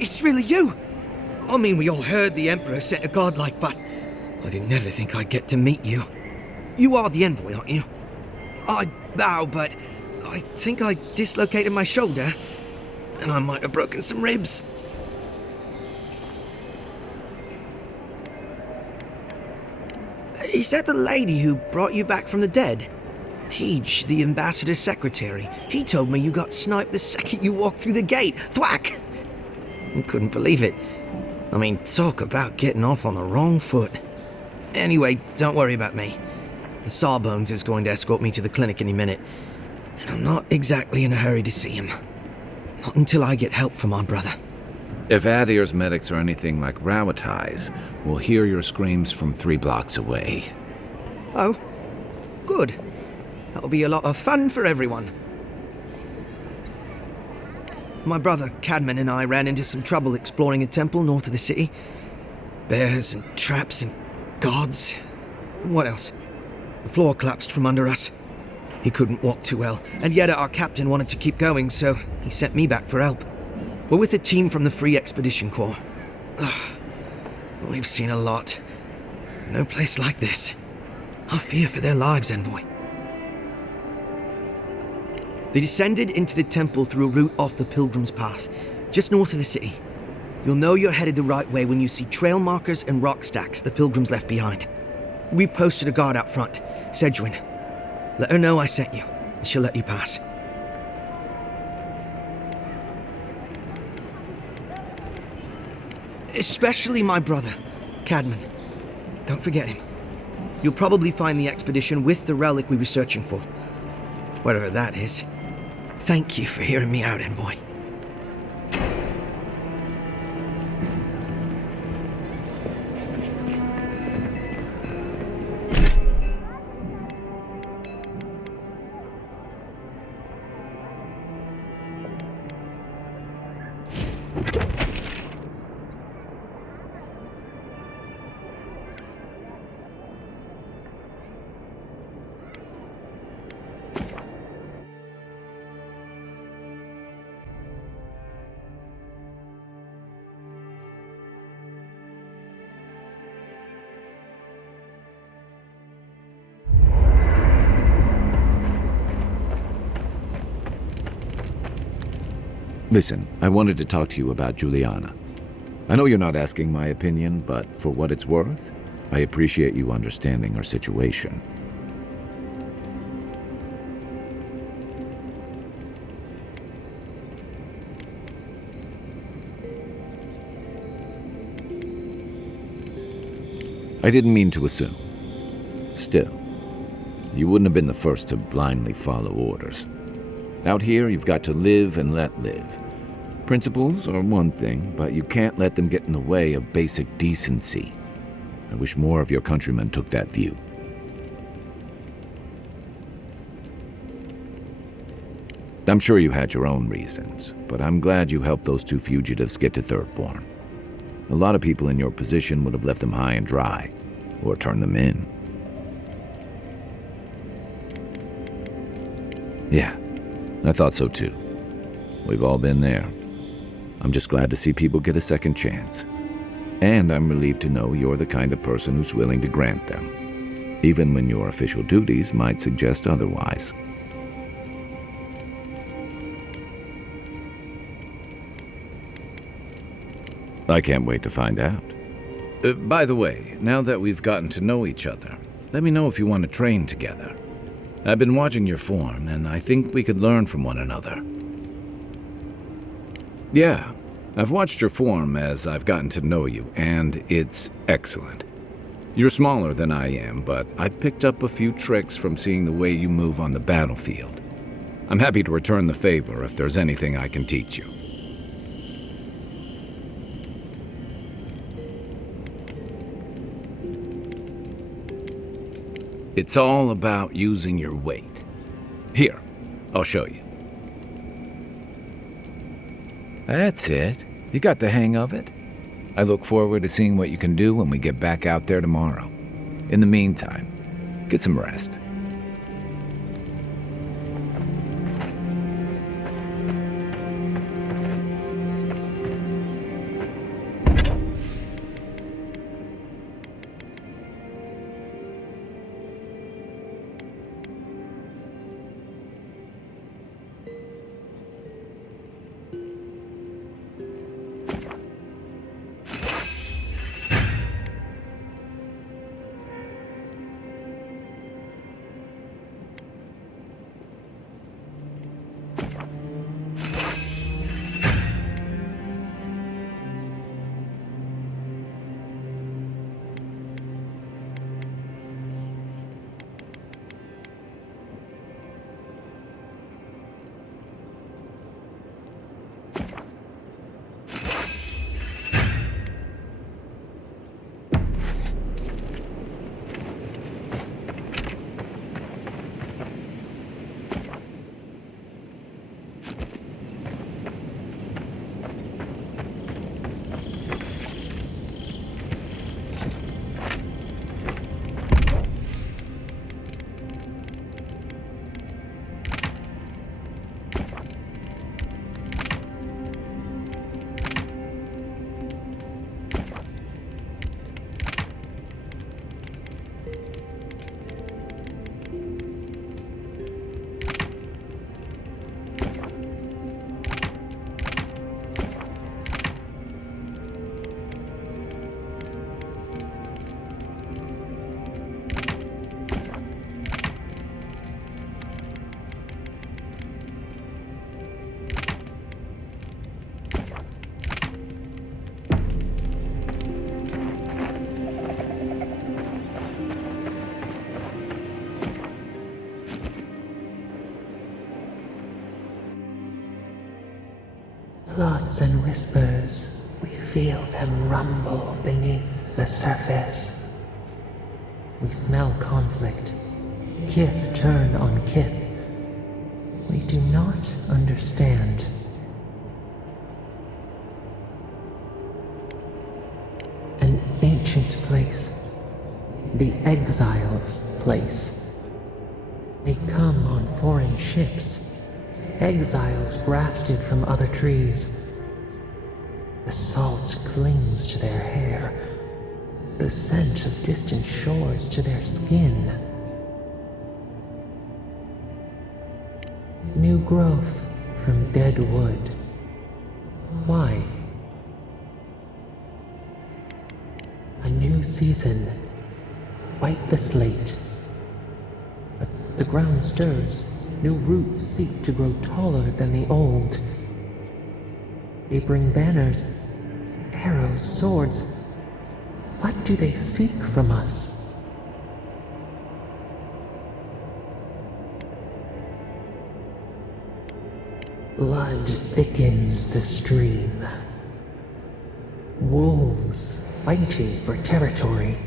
It's really you! I mean, we all heard the Emperor sent a godlike, but I didn't never think I'd get to meet you. You are the envoy, aren't you? I bow, but I think I dislocated my shoulder, and I might have broken some ribs. Is that the lady who brought you back from the dead? Tej, the ambassador's secretary. He told me you got sniped the second you walked through the gate. Thwack! I couldn't believe it. I mean, talk about getting off on the wrong foot. Anyway, don't worry about me. The Sawbones is going to escort me to the clinic any minute, and I'm not exactly in a hurry to see him. Not until I get help from my brother. If Adir's medics are anything like Rawatai's, we'll hear your screams from 3 blocks away. Oh, good. That'll be a lot of fun for everyone. My brother, Cadman, and I ran into some trouble exploring a temple north of the city. Bears and traps and gods. What else? The floor collapsed from under us. He couldn't walk too well, and yet our captain wanted to keep going, so he sent me back for help. We're with a team from the Free Expedition Corps. We've seen a lot. No place like this. I fear for their lives, Envoy. They descended into the temple through a route off the Pilgrim's Path, just north of the city. You'll know you're headed the right way when you see trail markers and rock stacks the Pilgrims left behind. We posted a guard out front, Sedgwin. Let her know I sent you, and she'll let you pass. Especially my brother, Cadman. Don't forget him. You'll probably find the expedition with the relic we were searching for. Whatever that is. Thank you for hearing me out, Envoy. Listen, I wanted to talk to you about Juliana. I know you're not asking my opinion, but for what it's worth, I appreciate you understanding her situation. I didn't mean to assume. Still, you wouldn't have been the first to blindly follow orders. Out here, you've got to live and let live. Principles are one thing, but you can't let them get in the way of basic decency. I wish more of your countrymen took that view. I'm sure you had your own reasons, but I'm glad you helped those 2 fugitives get to Thirdborn. A lot of people in your position would have left them high and dry, or turned them in. Yeah, I thought so too. We've all been there. I'm just glad to see people get a second chance. And I'm relieved to know you're the kind of person who's willing to grant them, even when your official duties might suggest otherwise. I can't wait to find out. By the way, now that we've gotten to know each other, let me know if you want to train together. I've been watching your form, and I think we could learn from one another. Yeah, I've watched your form as I've gotten to know you, and it's excellent. You're smaller than I am, but I picked up a few tricks from seeing the way you move on the battlefield. I'm happy to return the favor if there's anything I can teach you. It's all about using your weight. Here, I'll show you. That's it. You got the hang of it. I look forward to seeing what you can do when we get back out there tomorrow. In the meantime, get some rest. Thoughts and whispers, we feel them rumble beneath the surface. We smell conflict. Kith turn on kith. We do not understand. An ancient place. The exiles' place. They come on foreign ships. Exiles grafted from other trees. The salt clings to their hair. The scent of distant shores to their skin. New growth from dead wood. Why? A new season. Wipe the slate. But the ground stirs. New roots seek to grow taller than the old. They bring banners, arrows, swords. What do they seek from us? Blood thickens the stream. Wolves fighting for territory.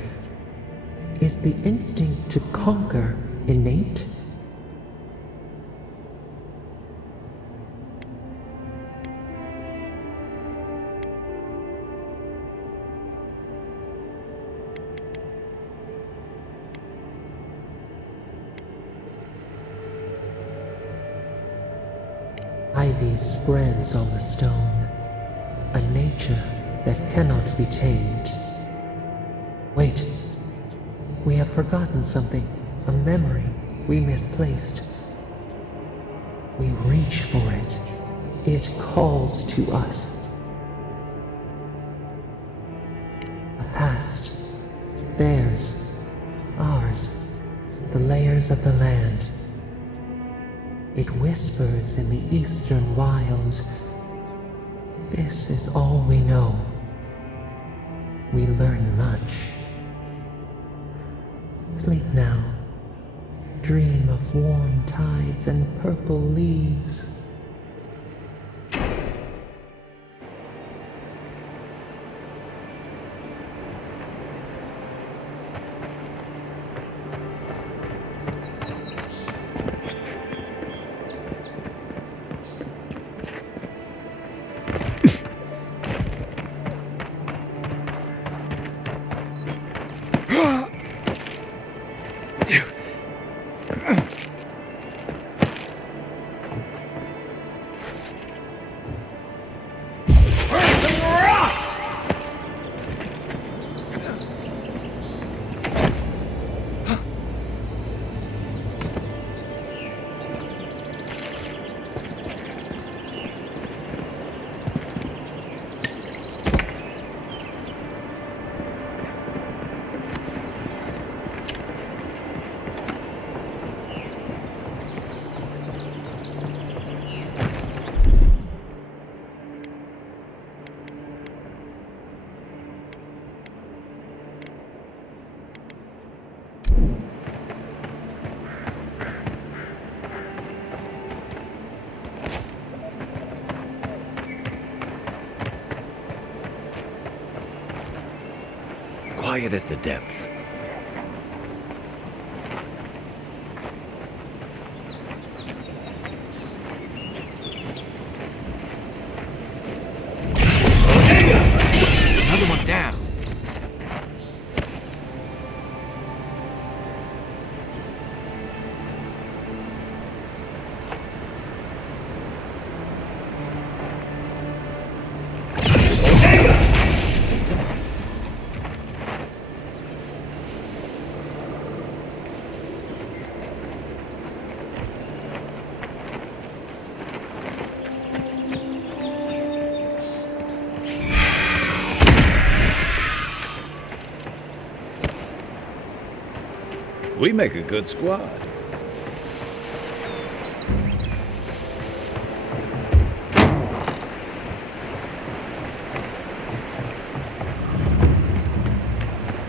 Is the instinct to conquer innate? Ivy spreads on the stone, a nature that cannot be tamed. Wait, we have forgotten something, a memory we misplaced. We reach for it. It calls to us. A past, theirs, ours, the layers of the land. It whispers in the eastern wilds. This is all we know. We learn much. Sleep now. Dream of warm tides and purple leaves. Quiet as the depths. Another one down. We make a good squad.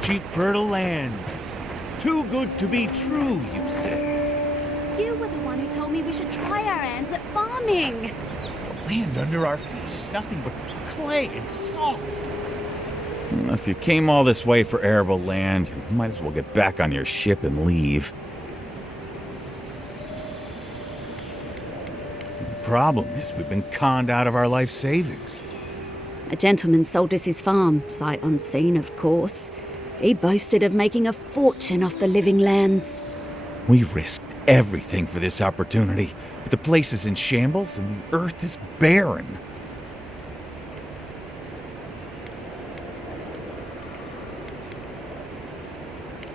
Cheap fertile lands. Too good to be true, you say. You were the one who told me we should try our hands at farming. land under our feet is nothing but clay and salt. If you came all this way for arable land, you might as well get back on your ship and leave. The problem is we've been conned out of our life savings. A gentleman sold us his farm, sight unseen, of course. He boasted of making a fortune off the living lands. We risked everything for this opportunity, but the place is in shambles and the earth is barren.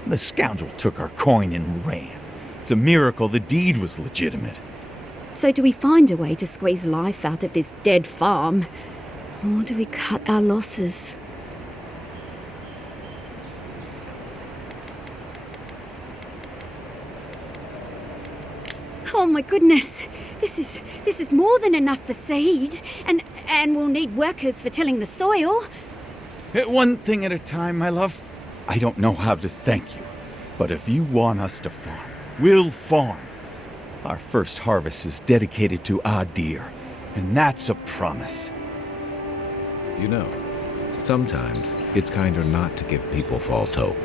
The scoundrel took our coin and ran. It's a miracle the deed was legitimate. So do we find a way to squeeze life out of this dead farm? Or do we cut our losses? Oh my goodness! This is more than enough for seed, and we'll need workers for tilling the soil. One thing at a time, my love. I don't know how to thank you, but if you want us to farm, we'll farm. Our first harvest is dedicated to Adir, and that's a promise. You know, sometimes it's kinder not to give people false hope.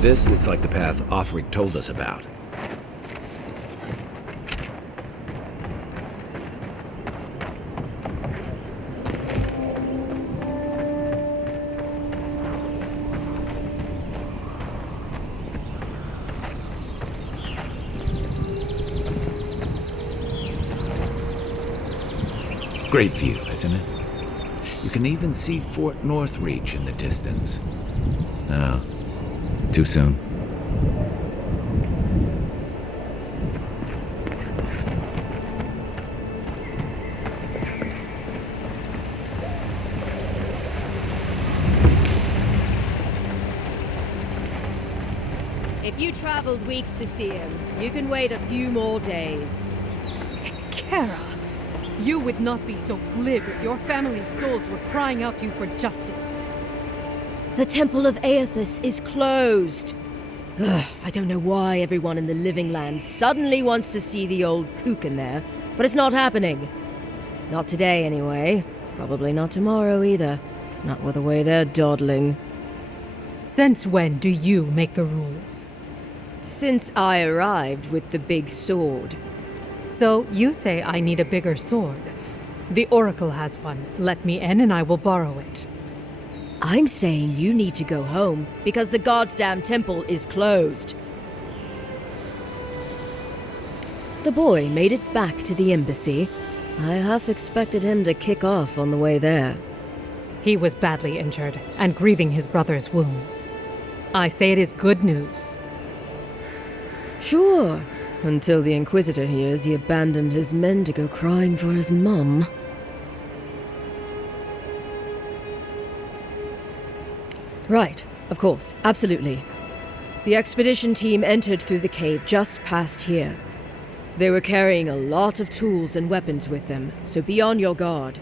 This looks like the path Offric told us about. Great view, isn't it? You can even see Fort Northreach in the distance. Oh, too soon. If you traveled weeks to see him, you can wait a few more days. Kara, you would not be so glib if your family's souls were crying out to you for justice. The Temple of Aethys is closed. Ugh, I don't know why everyone in the Living Land suddenly wants to see the old kook in there, but it's not happening. Not today, anyway. Probably not tomorrow, either. Not with the way they're dawdling. Since when do you make the rules? Since I arrived with the big sword. So you say I need a bigger sword. The Oracle has one. Let me in and I will borrow it. I'm saying you need to go home because the goddamn temple is closed. The boy made it back to the embassy. I half expected him to kick off on the way there. He was badly injured and grieving his brother's wounds. I say it is good news. Sure, until the Inquisitor hears he abandoned his men to go crying for his mum. Right, of course, absolutely. The expedition team entered through the cave just past here. They were carrying a lot of tools and weapons with them, so be on your guard.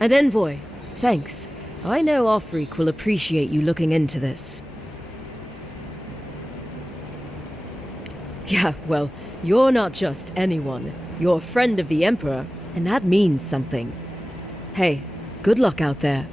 And Envoy, thanks. I know Offric will appreciate you looking into this. Yeah, well, you're not just anyone. You're a friend of the Emperor, and that means something. Hey, good luck out there.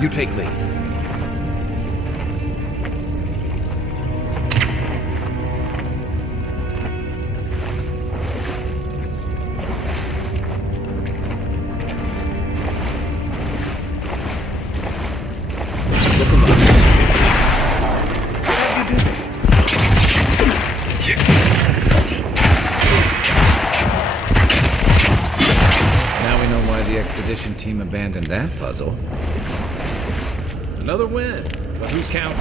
You take lead. Now we know why the expedition team abandoned that puzzle. Another win, but who's counting?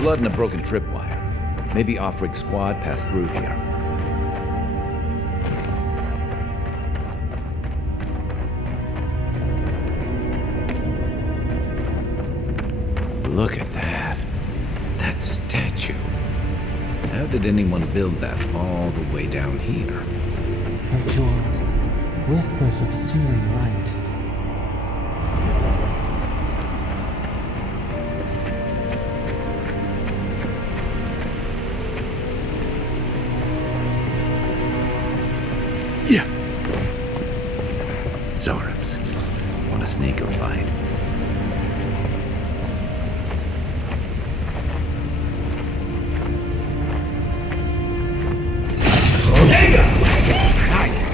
Blood and a broken tripwire. Maybe off-rig squad passed through here. Look at that. That statue. How did anyone build that all the way down here? Rituals, whispers of searing light. Zorubs. Want a sneaker fight? Nice.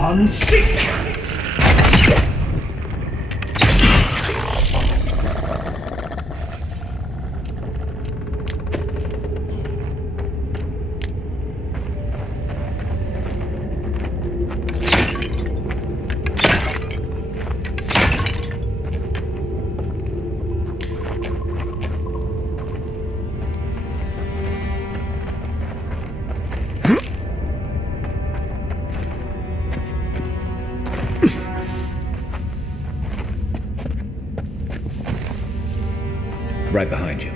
Unseek. Right behind you.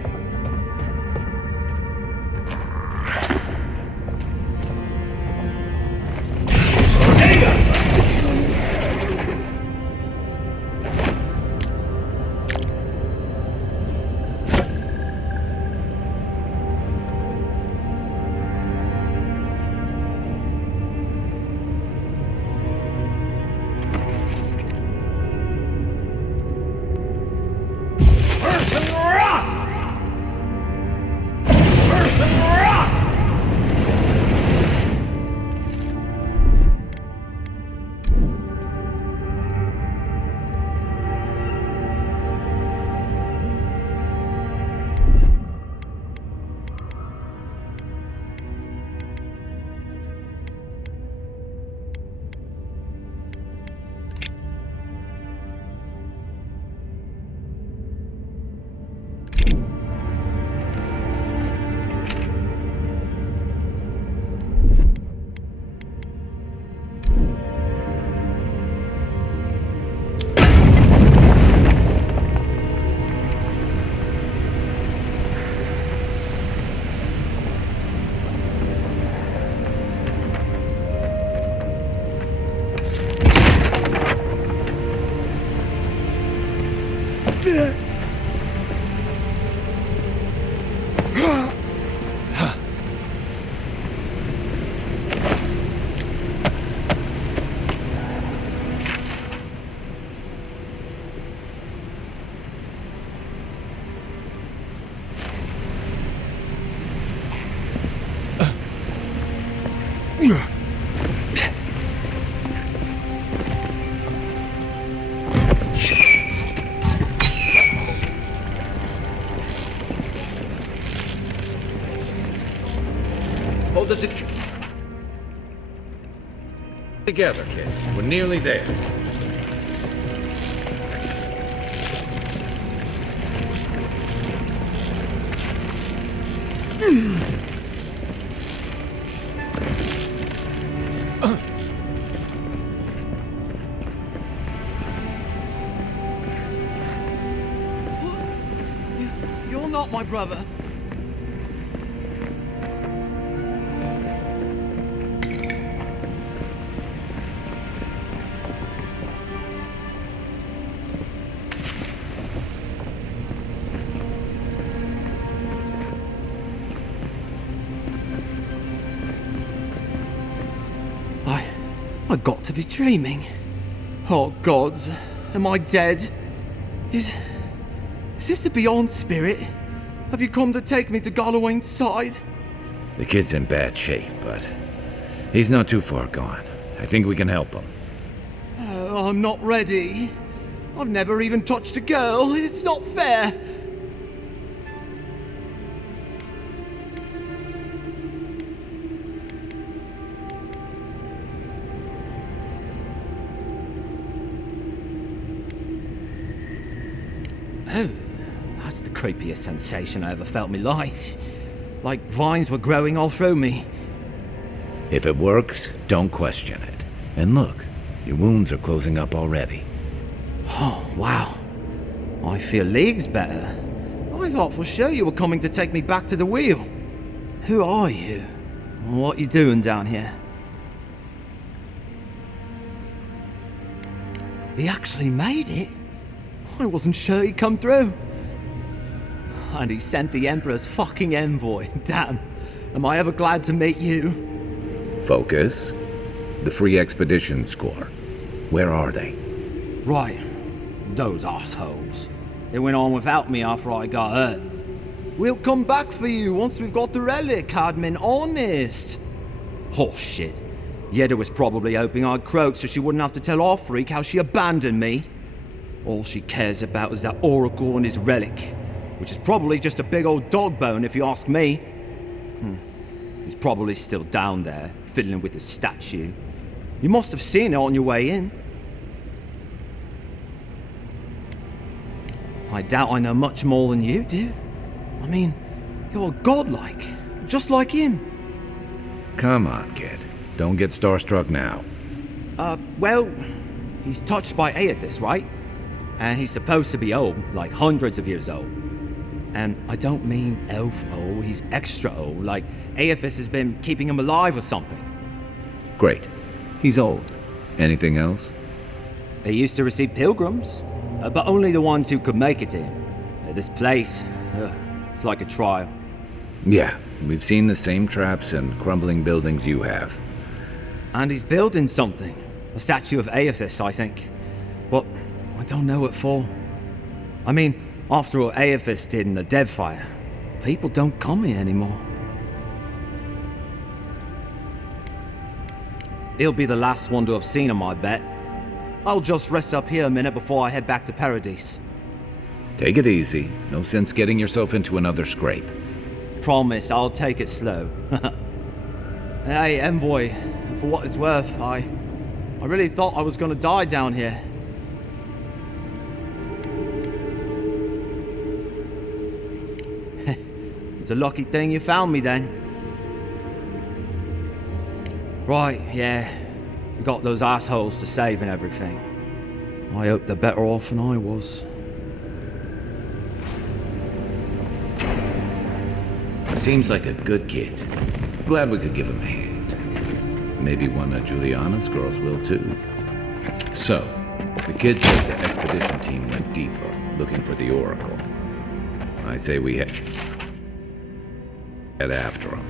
does it... Together, kid. We're nearly there. You're not my brother. I got to be dreaming. Oh gods, am I dead? Is this the Beyond Spirit? Have you come to take me to Gallowayne's side? The kid's in bad shape, but he's not too far gone. I think we can help him. I'm not ready. I've never even touched a girl. It's not fair. Oh, that's the creepiest sensation I ever felt in my life. Like vines were growing all through me. If it works, don't question it. And look, your wounds are closing up already. Oh, wow. I feel leagues better. I thought for sure you were coming to take me back to the wheel. Who are you? What you doing down here? He actually made it? I wasn't sure he'd come through. And he sent the Emperor's fucking envoy. Damn. Am I ever glad to meet you? Focus. The Free Expedition score. Where are they? Right. Those assholes. They went on without me after I got hurt. We'll come back for you once we've got the relic, Admin. Honest. Oh, shit. Yeda was probably hoping I'd croak so she wouldn't have to tell our freak how she abandoned me. All she cares about is that Oracle and his relic, which is probably just a big old dog bone if you ask me. He's probably still down there, fiddling with the statue. You must have seen it on your way in. I doubt I know much more than you do. I mean, you're godlike, just like him. Come on, kid. Don't get starstruck now. Well, he's touched by Aethys, right? And he's supposed to be old, like hundreds of years old. And I don't mean elf old, he's extra old, like Aethys has been keeping him alive or something. Great. He's old. Anything else? He used to receive pilgrims, but only the ones who could make it to him. This place, it's like a trial. Yeah, we've seen the same traps and crumbling buildings you have. And he's building something. A statue of Aethys, I think. But I don't know what for. I mean, after all Aethys did in the Deadfire, people don't come here anymore. He'll be the last one to have seen him, I bet. I'll just rest up here a minute before I head back to Paradise. Take it easy. No sense getting yourself into another scrape. Promise, I'll take it slow. Hey, Envoy, for what it's worth, I really thought I was gonna die down here. It's a lucky thing you found me then. Right, yeah. You got those assholes to save and everything. I hope they're better off than I was. Seems like a good kid. Glad we could give him a hand. Maybe one of Juliana's girls will too. So, the kid says the expedition team went deeper, looking for the Oracle. I say we head after him.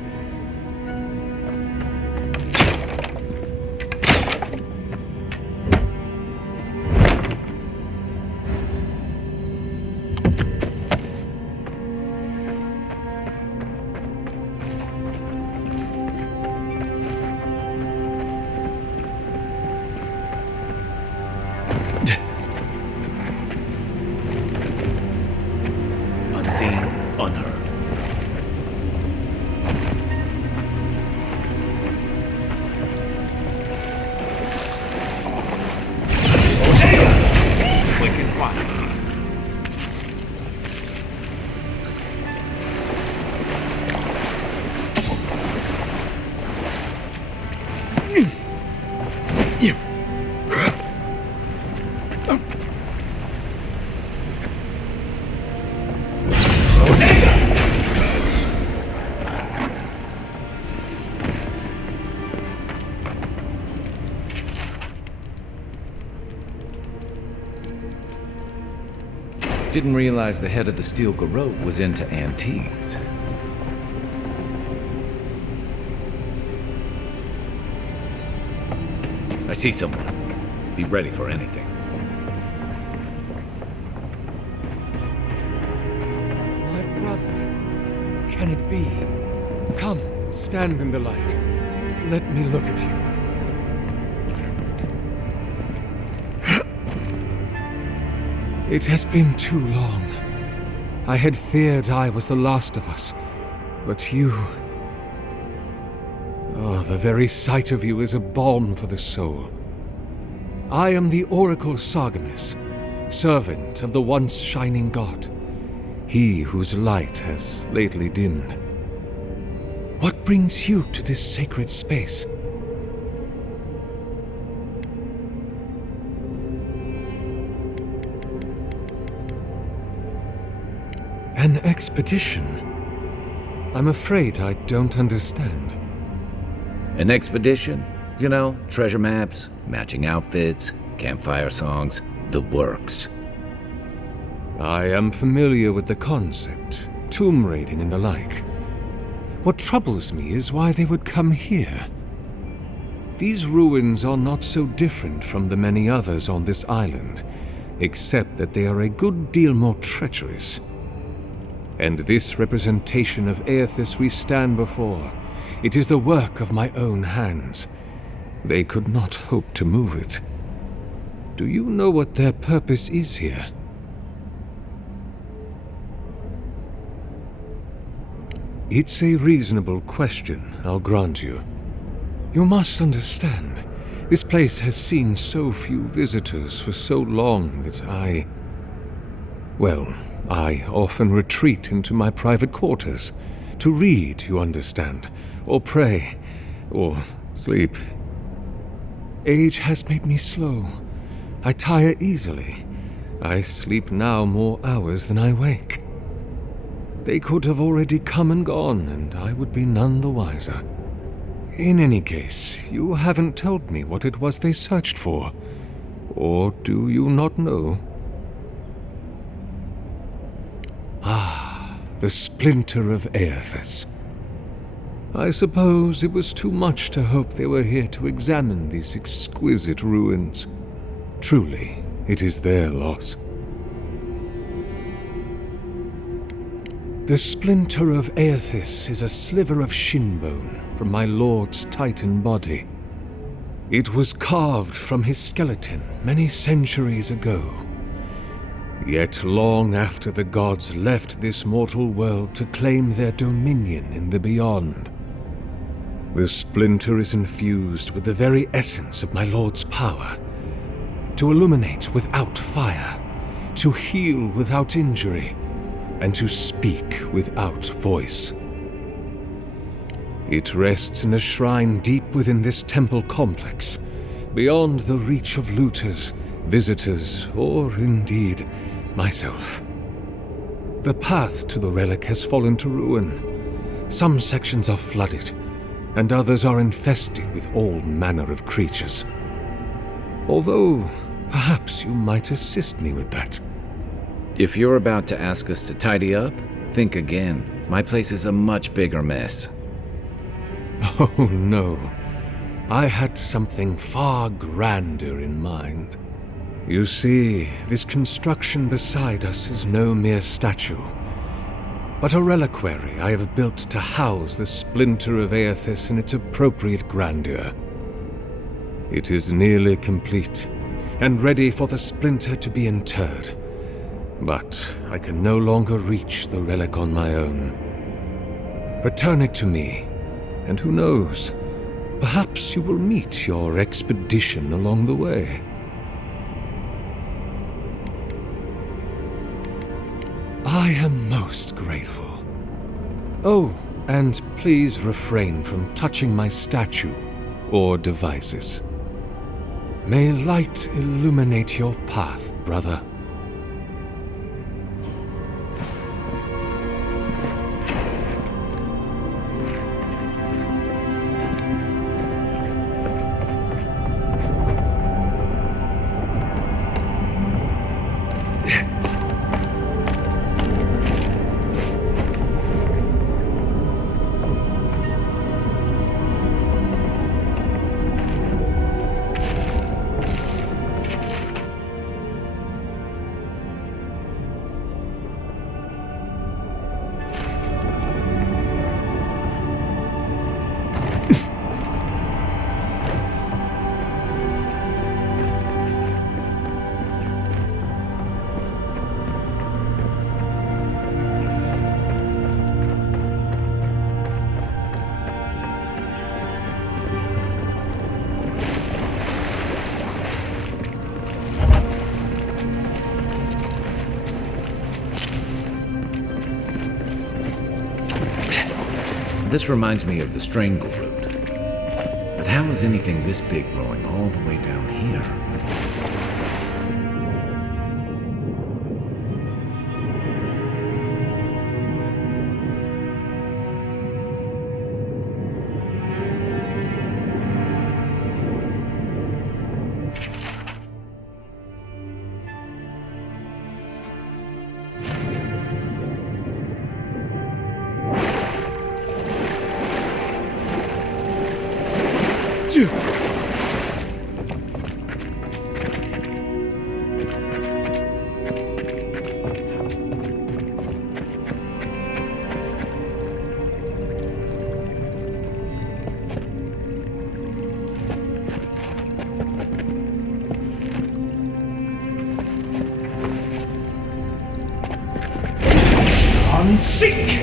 Didn't realize the head of the steel garrote was into antiques. I see someone. Be ready for anything. My brother. Can it be? Come, stand in the light. Let me look at you. It has been too long. I had feared I was the last of us, but you... Oh, the very sight of you is a balm for the soul. I am the Oracle Sargemus, servant of the once shining god, he whose light has lately dimmed. What brings you to this sacred space? An expedition? I'm afraid I don't understand. An expedition? You know, treasure maps, matching outfits, campfire songs, the works. I am familiar with the concept, tomb raiding and the like. What troubles me is why they would come here. These ruins are not so different from the many others on this island, except that they are a good deal more treacherous. And this representation of Aethys we stand before, it is the work of my own hands. They could not hope to move it. Do you know what their purpose is here? It's a reasonable question, I'll grant you. You must understand, this place has seen so few visitors for so long that I often retreat into my private quarters, to read, you understand, or pray, or sleep. Age has made me slow. I tire easily. I sleep now more hours than I wake. They could have already come and gone, and I would be none the wiser. In any case, you haven't told me what it was they searched for. Or do you not know? Ah, the splinter of Aethys. I suppose it was too much to hope they were here to examine these exquisite ruins. Truly, it is their loss. The splinter of Aethys is a sliver of shin bone from my lord's titan body. It was carved from his skeleton many centuries ago. Yet long after the gods left this mortal world to claim their dominion in the beyond, the splinter is infused with the very essence of my lord's power, to illuminate without fire, to heal without injury, and to speak without voice. It rests in a shrine deep within this temple complex, beyond the reach of looters, visitors, or indeed myself. The path to the relic has fallen to ruin. Some sections are flooded, and others are infested with all manner of creatures. Although, perhaps you might assist me with that. If you're about to ask us to tidy up, think again. My place is a much bigger mess. Oh no. I had something far grander in mind. You see, this construction beside us is no mere statue, but a reliquary I have built to house the splinter of Aethys in its appropriate grandeur. It is nearly complete, and ready for the splinter to be interred. But I can no longer reach the relic on my own. Return it to me, and who knows, perhaps you will meet your expedition along the way. I am most grateful. Oh, and please refrain from touching my statue or devices. May light illuminate your path, brother. This reminds me of the Strangle Root. But how is anything this big growing all the way down here? Seek!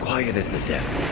Quiet as the depths.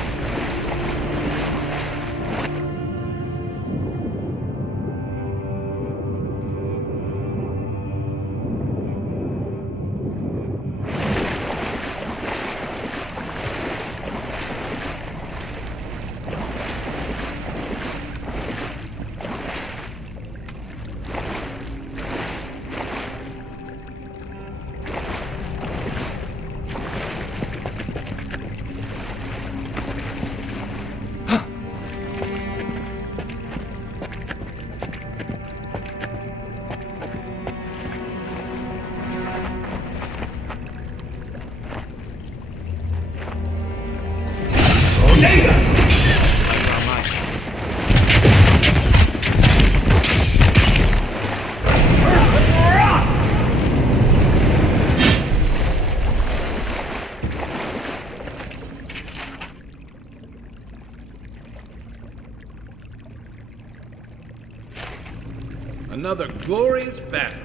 Another glorious battle.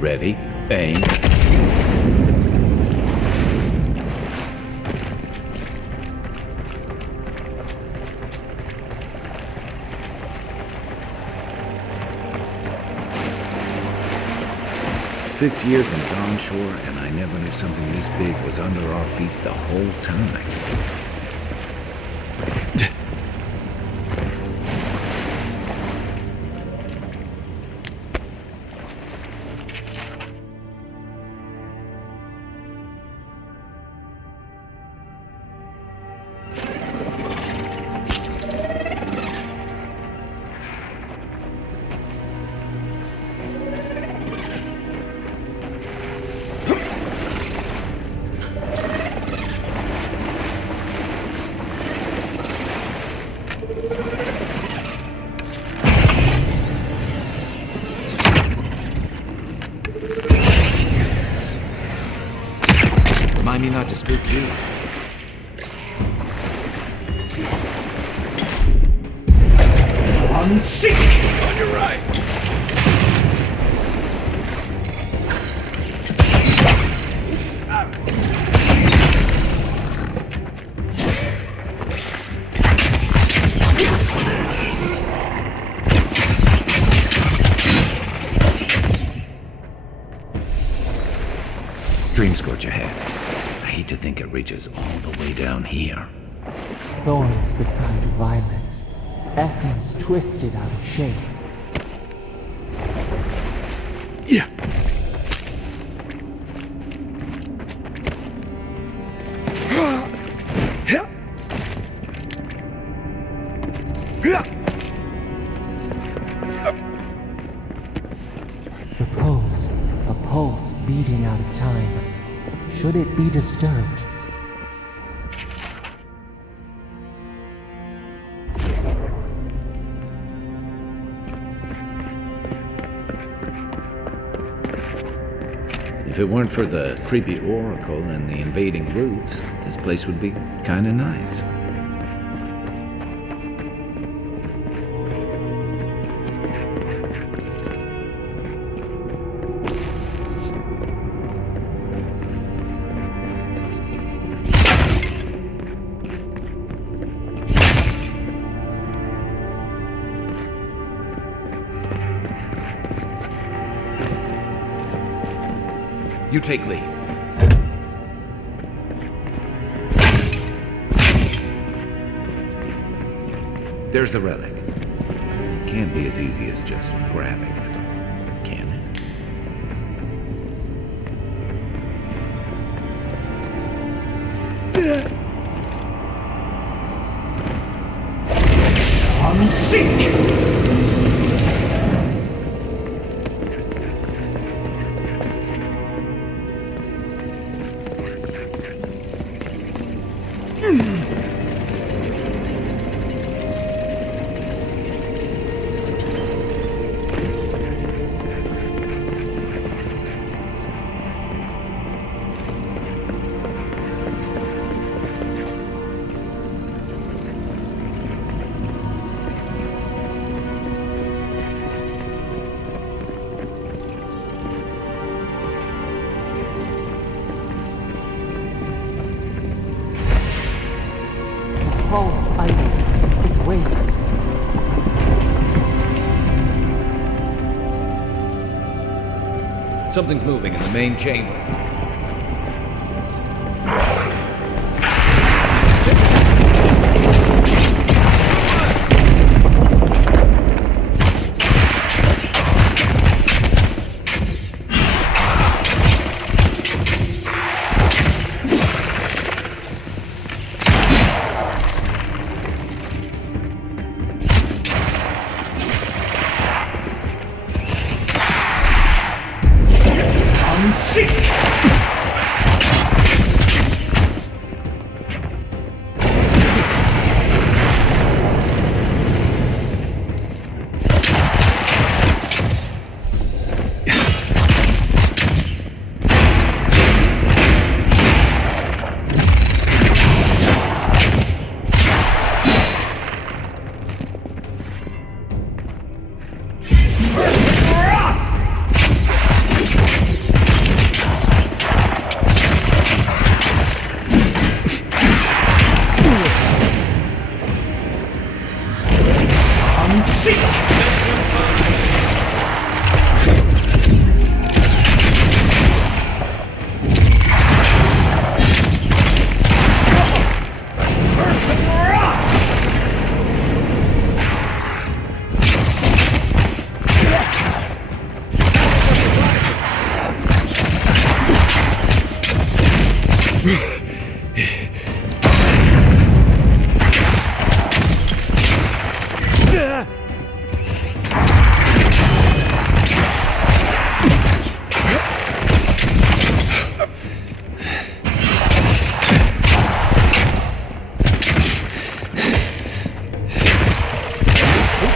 Ready, aim. Six years in Dawnshore, and I never knew something this big was under our feet the whole time. Remind me not to spook you. Seek! On your right. Dream scorch ahead. I hate to think it reaches all the way down here. Thorns beside violets, essence twisted out of shape. Yeah. Repose, a pulse beating out of time. Should it be disturbed? If it weren't for the creepy oracle and the invading roots, this place would be kinda nice. You take lead. There's the relic. It can't be as easy as just grabbing it, can it? False idol. It waits. Something's moving in the main chamber.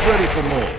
Ready for more.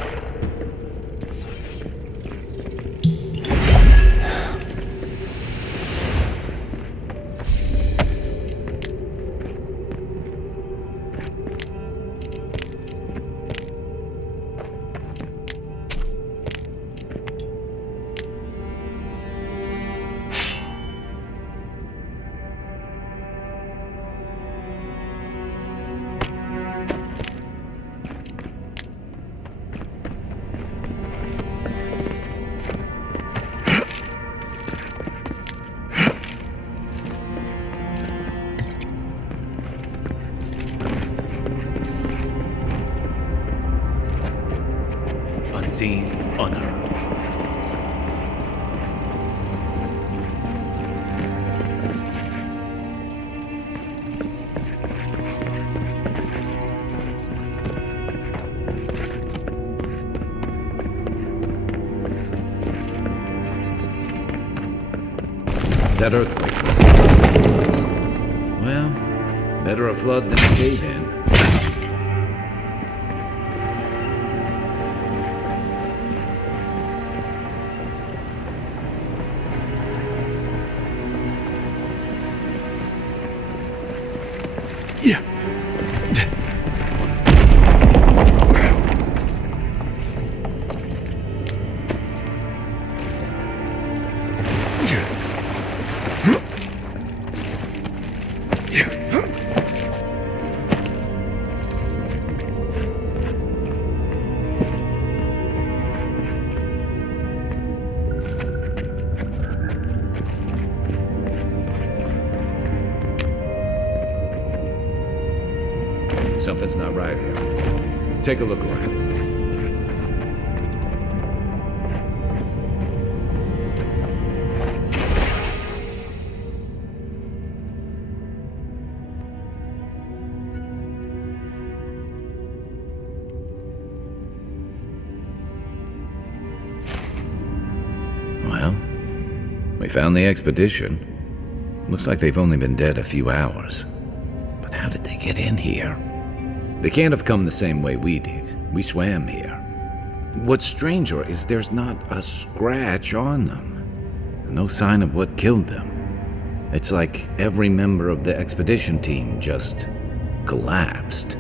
Unseen, unheard. That earthquake was well, better a flood than a cave-in. Something's not right here. Take a look around. Well, we found the expedition. Looks like they've only been dead a few hours. But how did they get in here? They can't have come the same way we did. We swam here. What's stranger is there's not a scratch on them. No sign of what killed them. It's like every member of the expedition team just collapsed.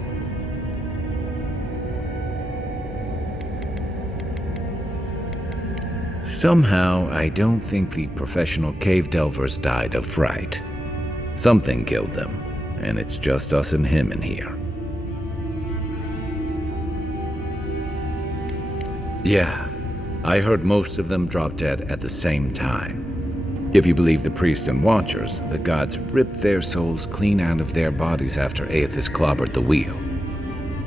Somehow, I don't think the professional cave delvers died of fright. Something killed them, and it's just us and him in here. Yeah, I heard most of them drop dead at the same time. If you believe the priests and watchers, the gods ripped their souls clean out of their bodies after Aethys clobbered the wheel.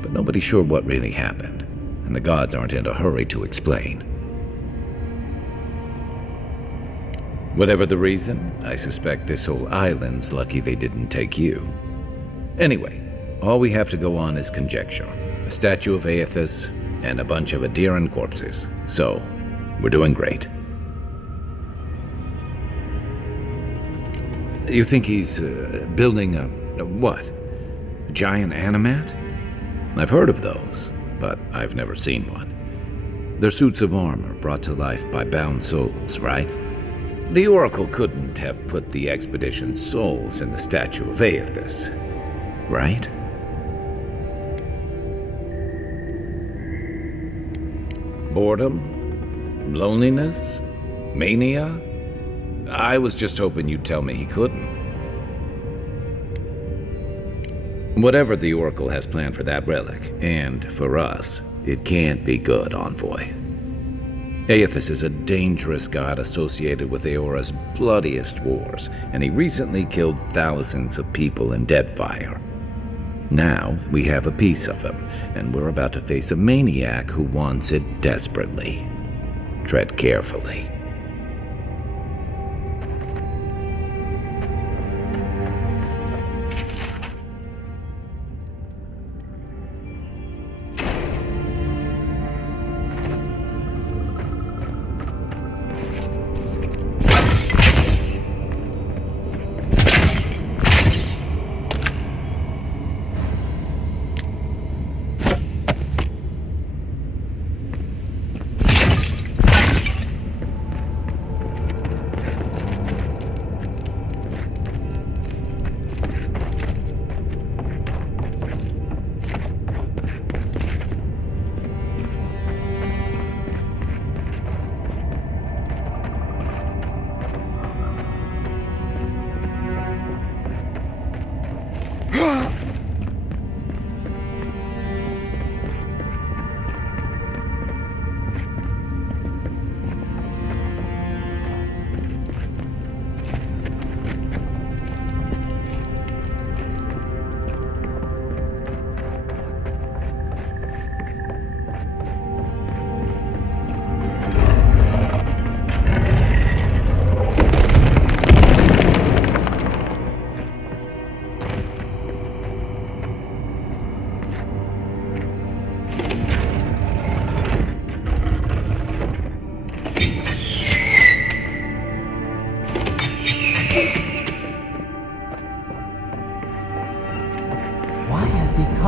But nobody's sure what really happened, and the gods aren't in a hurry to explain. Whatever the reason, I suspect this whole island's lucky they didn't take you. Anyway, all we have to go on is conjecture. A statue of Aethys, and a bunch of Adiran corpses. So, we're doing great. You think he's building a what? A giant animat? I've heard of those, but I've never seen one. They're suits of armor brought to life by bound souls, right? The Oracle couldn't have put the expedition's souls in the statue of Aethys, right? Boredom? Loneliness? Mania? I was just hoping you'd tell me he couldn't. Whatever the Oracle has planned for that relic, and for us, it can't be good, Envoy. Aethys is a dangerous god associated with Eora's bloodiest wars, and he recently killed thousands of people in Deadfire. Now, we have a piece of him, and we're about to face a maniac who wants it desperately. Tread carefully.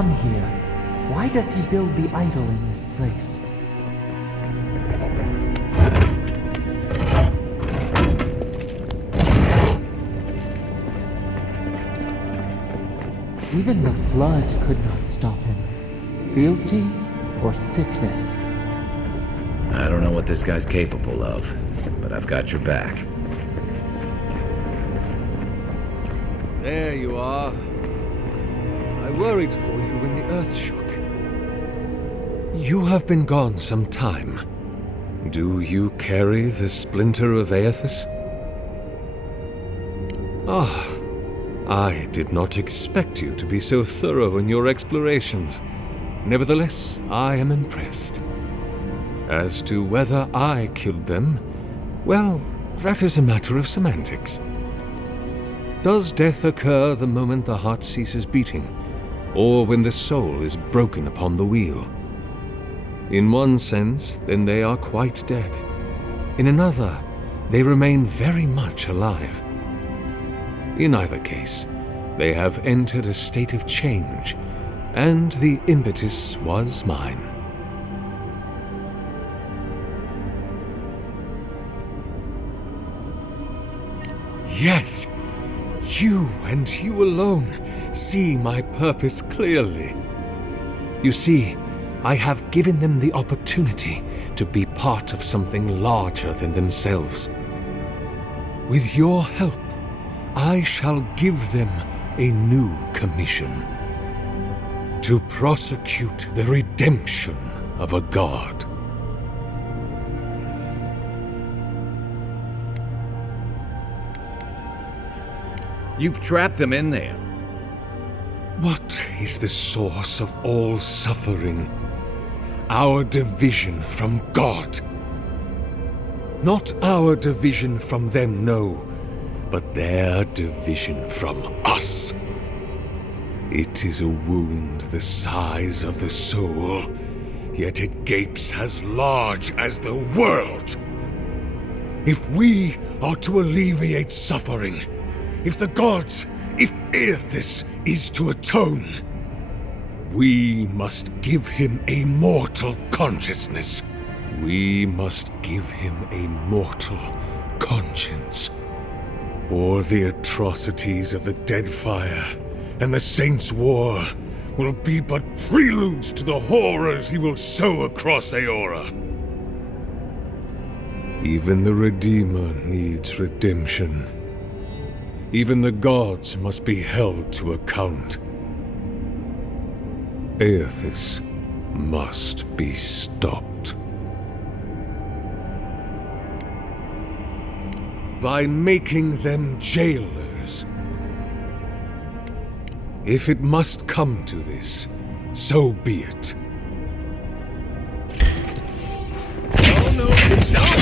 come here? Why does he build the idol in this place? Even the flood could not stop him. Fealty or sickness. I don't know what this guy's capable of, but I've got your back. There you are. I worried for you when the earth shook. You have been gone some time. Do you carry the splinter of Aethys? Ah, I did not expect you to be so thorough in your explorations. Nevertheless, I am impressed. As to whether I killed them, well, that is a matter of semantics. Does death occur the moment the heart ceases beating, or when the soul is broken upon the wheel? In one sense, then they are quite dead. In another, they remain very much alive. In either case, they have entered a state of change, and the impetus was mine. Yes, you and you alone see my purpose clearly. You see, I have given them the opportunity to be part of something larger than themselves. With your help, I shall give them a new commission. To prosecute the redemption of a god. You've trapped them in there. What is the source of all suffering? Our division from God. Not our division from them, no, but their division from us. It is a wound the size of the soul, yet it gapes as large as the world. If we are to alleviate suffering, if the gods, if Aethys is to atone, we must give him a mortal consciousness. We must give him a mortal conscience. Or the atrocities of the Deadfire and the Saints' War will be but preludes to the horrors he will sow across Aora. Even the Redeemer needs redemption. Even the gods must be held to account. Aethys must be stopped. By making them jailers. If it must come to this, so be it. Oh no, don't!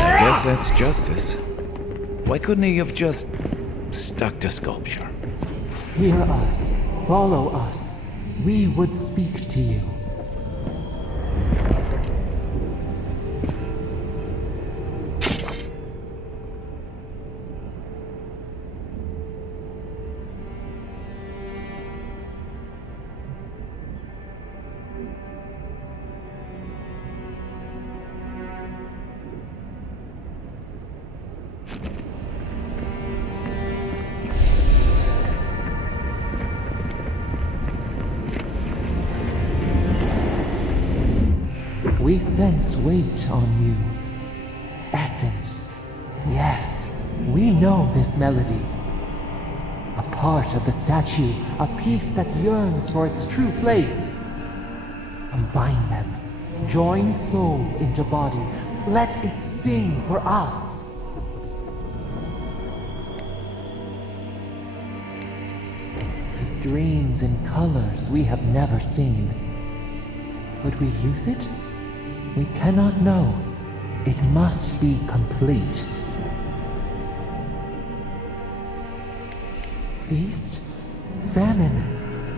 I guess that's justice. Why couldn't he have just stuck to sculpture? Hear us. Follow us. We would speak to you. We sense weight on you. Essence. Yes, we know this melody. A part of the statue, a piece that yearns for its true place. Combine them. Join soul into body. Let it sing for us. It dreams in colors we have never seen. Would we use it? We cannot know. It must be complete. Feast? Famine,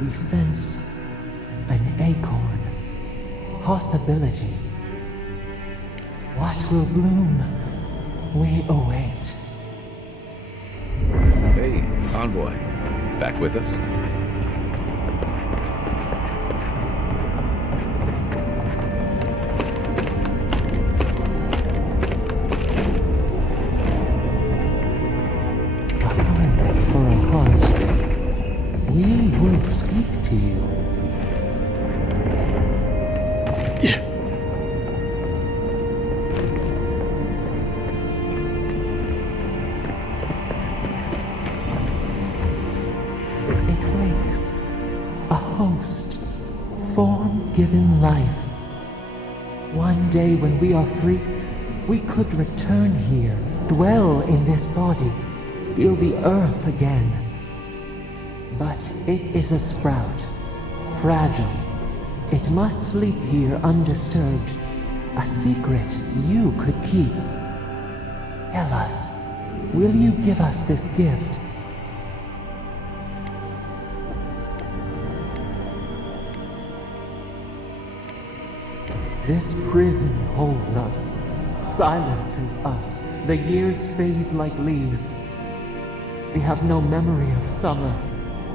we sense an acorn. Possibility. What will bloom? We await. Hey, envoy. Back with us? For a heart, we would speak to you. It wakes, a host, form given life. One day when we are free, we could return here, dwell in this body, feel the earth again. But it is a sprout, fragile. It must sleep here undisturbed. A secret you could keep. Tell us, will you give us this gift? This prison holds us, silences us. The years fade like leaves. We have no memory of summer,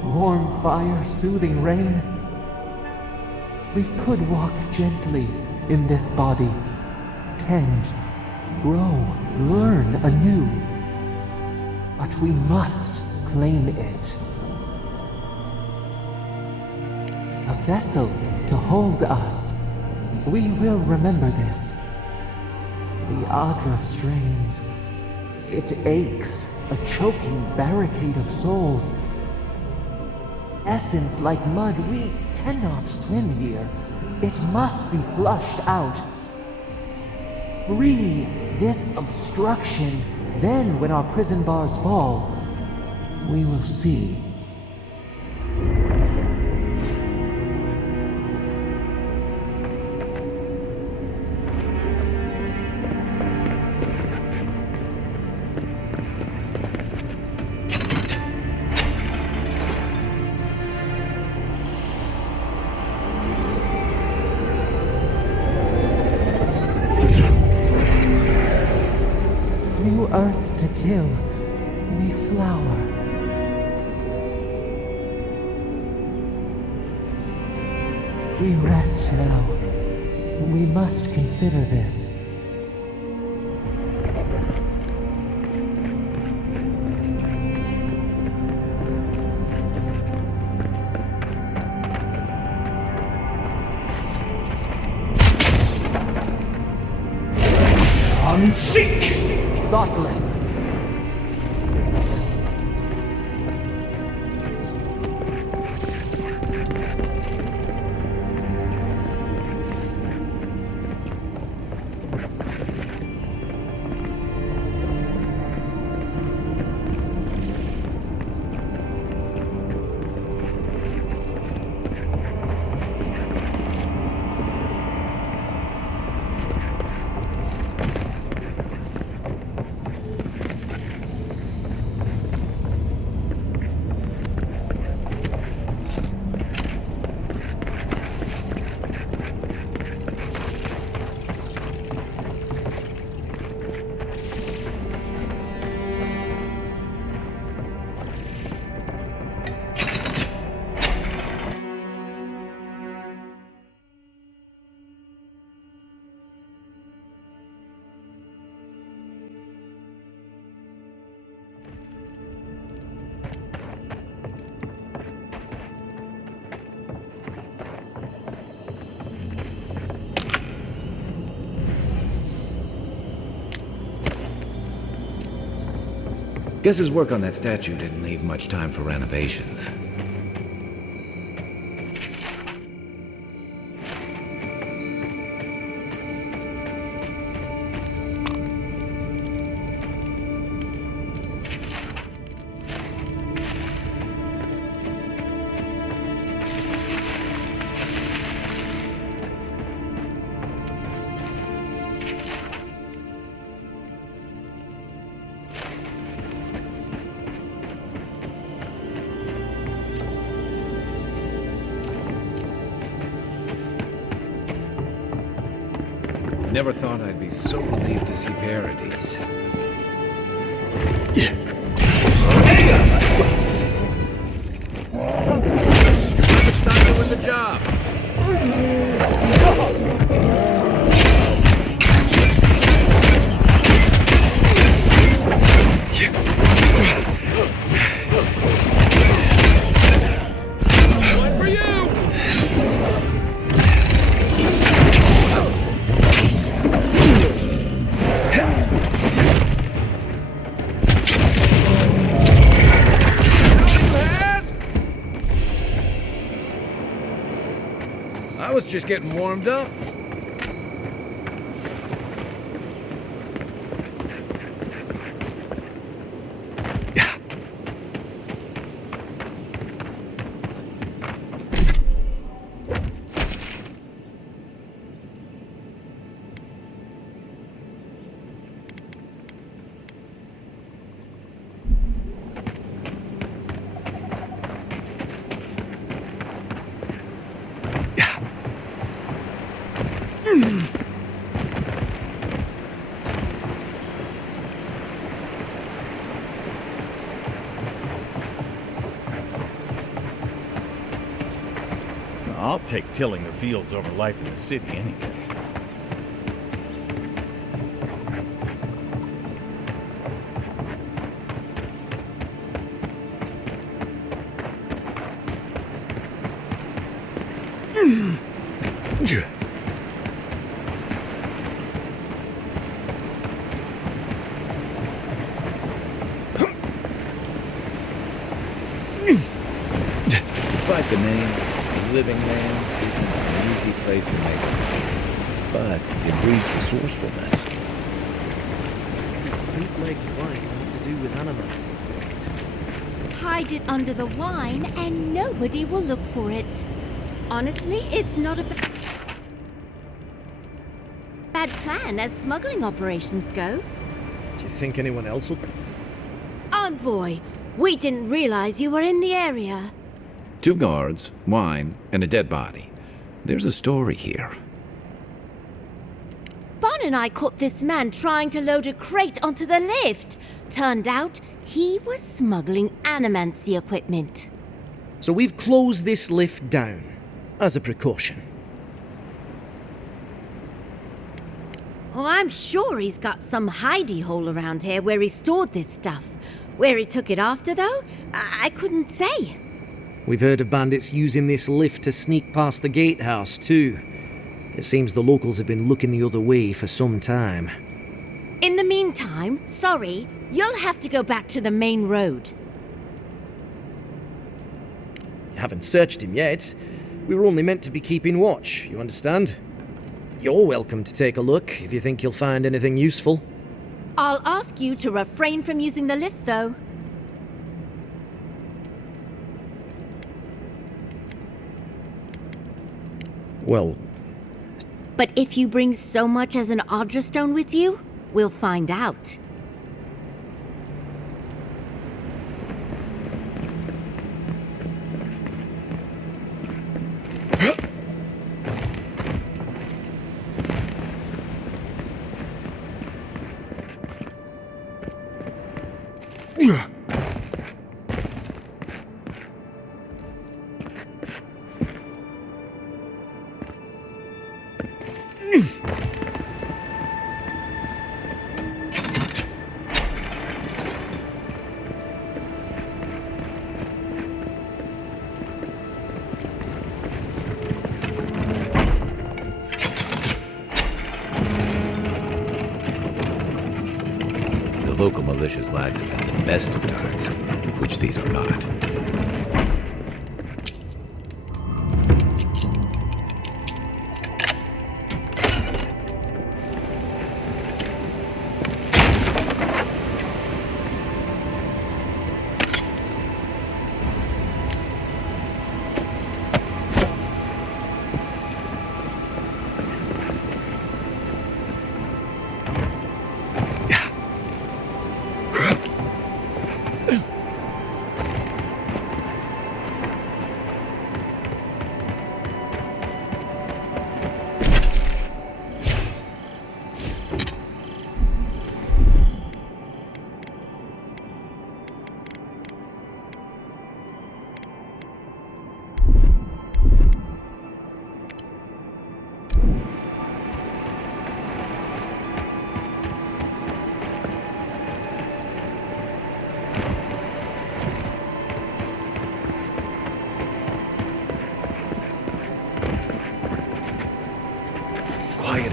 warm fire, soothing rain. We could walk gently in this body, tend, grow, learn anew. But we must claim it. A vessel to hold us. We will remember this. The Adra strains. It aches, a choking barricade of souls. Essence like mud, we cannot swim here. It must be flushed out. Free this obstruction. Then, when our prison bars fall, we will see. New earth to till, we flower. We rest now. We must consider this. Unseek! Thoughtless. Guess his work on that statue didn't leave much time for renovations. Never thought I'd be so relieved to see Paradise. It's not doing the job. One for you! I was just getting warmed up. I'll take tilling the fields over life in the city any day. Despite the name, Living Lands isn't an easy place to make it. But it breeds resourcefulness. Bootleg wine have to do with animals? Hide it under the wine and nobody will look for it. Honestly, it's not a bad plan as smuggling operations go. Do you think anyone else will? Envoy, we didn't realize you were in the area. 2 guards, wine, and a dead body. There's a story here. Bon and I caught this man trying to load a crate onto the lift. Turned out he was smuggling animancy equipment. So we've closed this lift down, as a precaution. Oh, I'm sure he's got some hidey hole around here where he stored this stuff. Where he took it after, though, I couldn't say. We've heard of bandits using this lift to sneak past the gatehouse, too. It seems the locals have been looking the other way for some time. In the meantime, sorry, you'll have to go back to the main road. You haven't searched him yet. We were only meant to be keeping watch, you understand? You're welcome to take a look if you think you'll find anything useful. I'll ask you to refrain from using the lift, though. Well... But if you bring so much as an Audra stone with you, we'll find out. The local militias lags at the best of times, which these are not.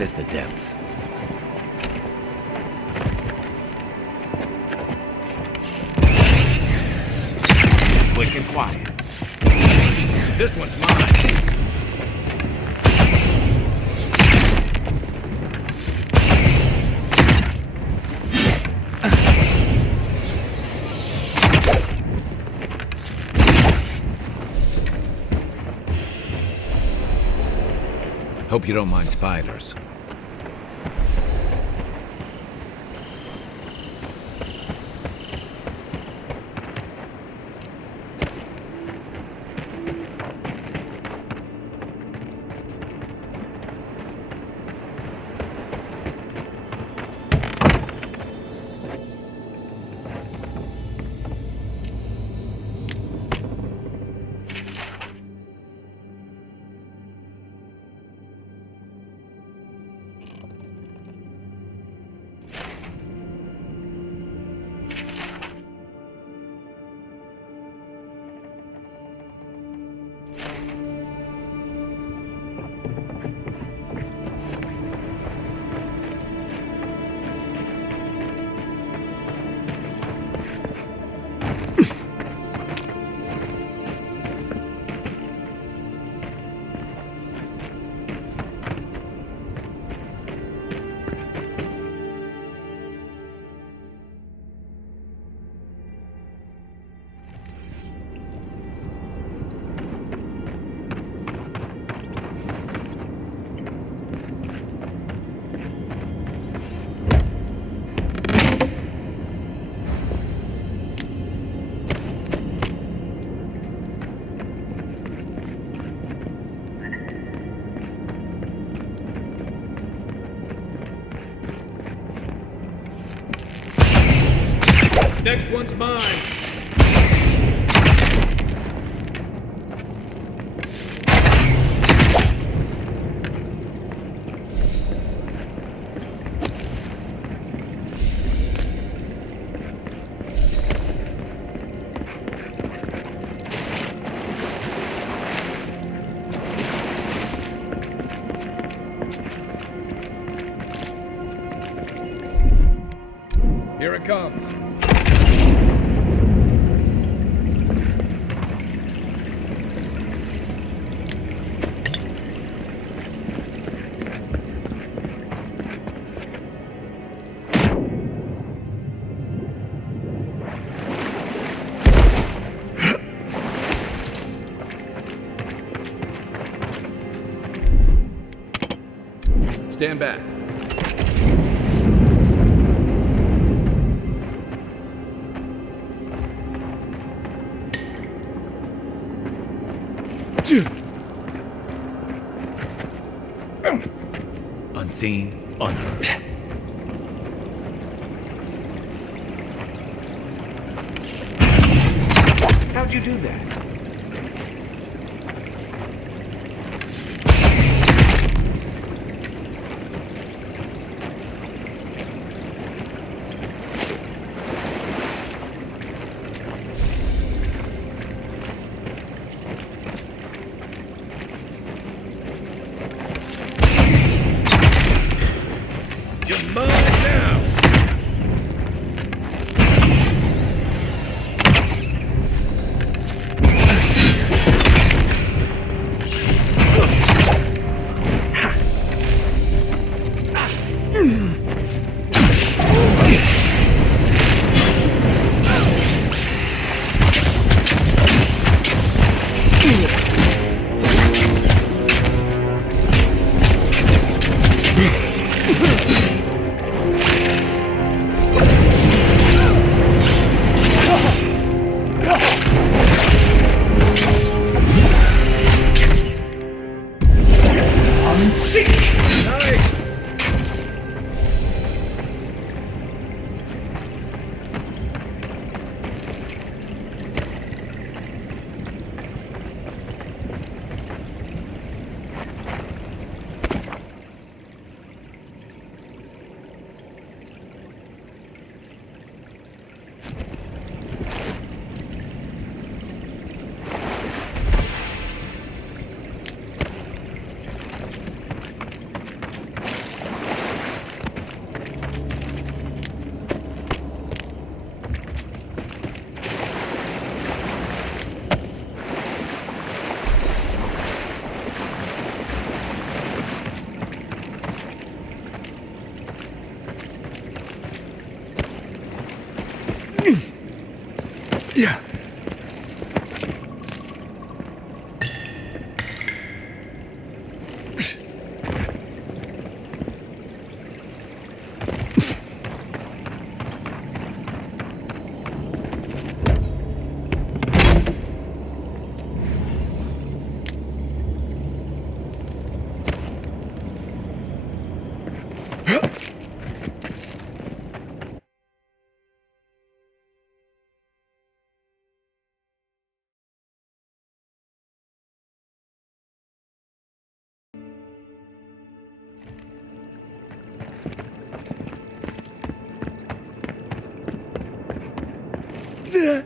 as the depths. Quick and quiet. This one's mine. Hope you don't mind spiders. Next one's mine. Here it comes. Stand back. Unseen, unheard. How'd you do that? You're mine now. Yeah.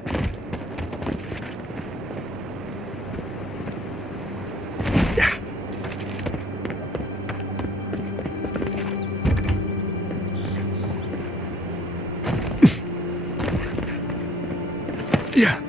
Yeah.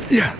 Yeah.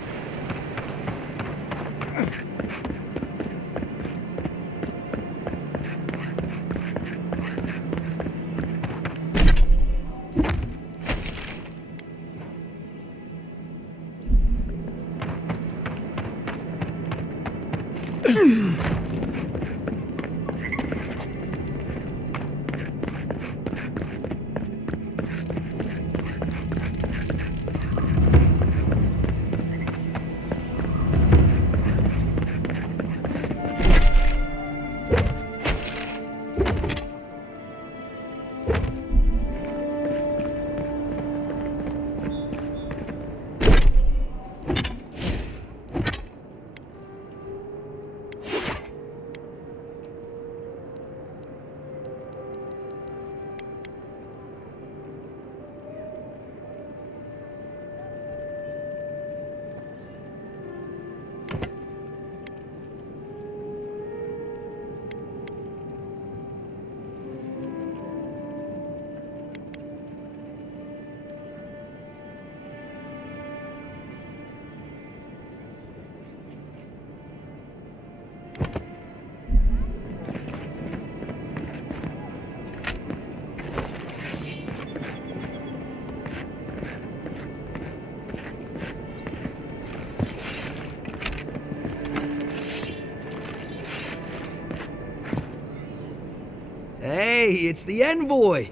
Hey, it's the envoy!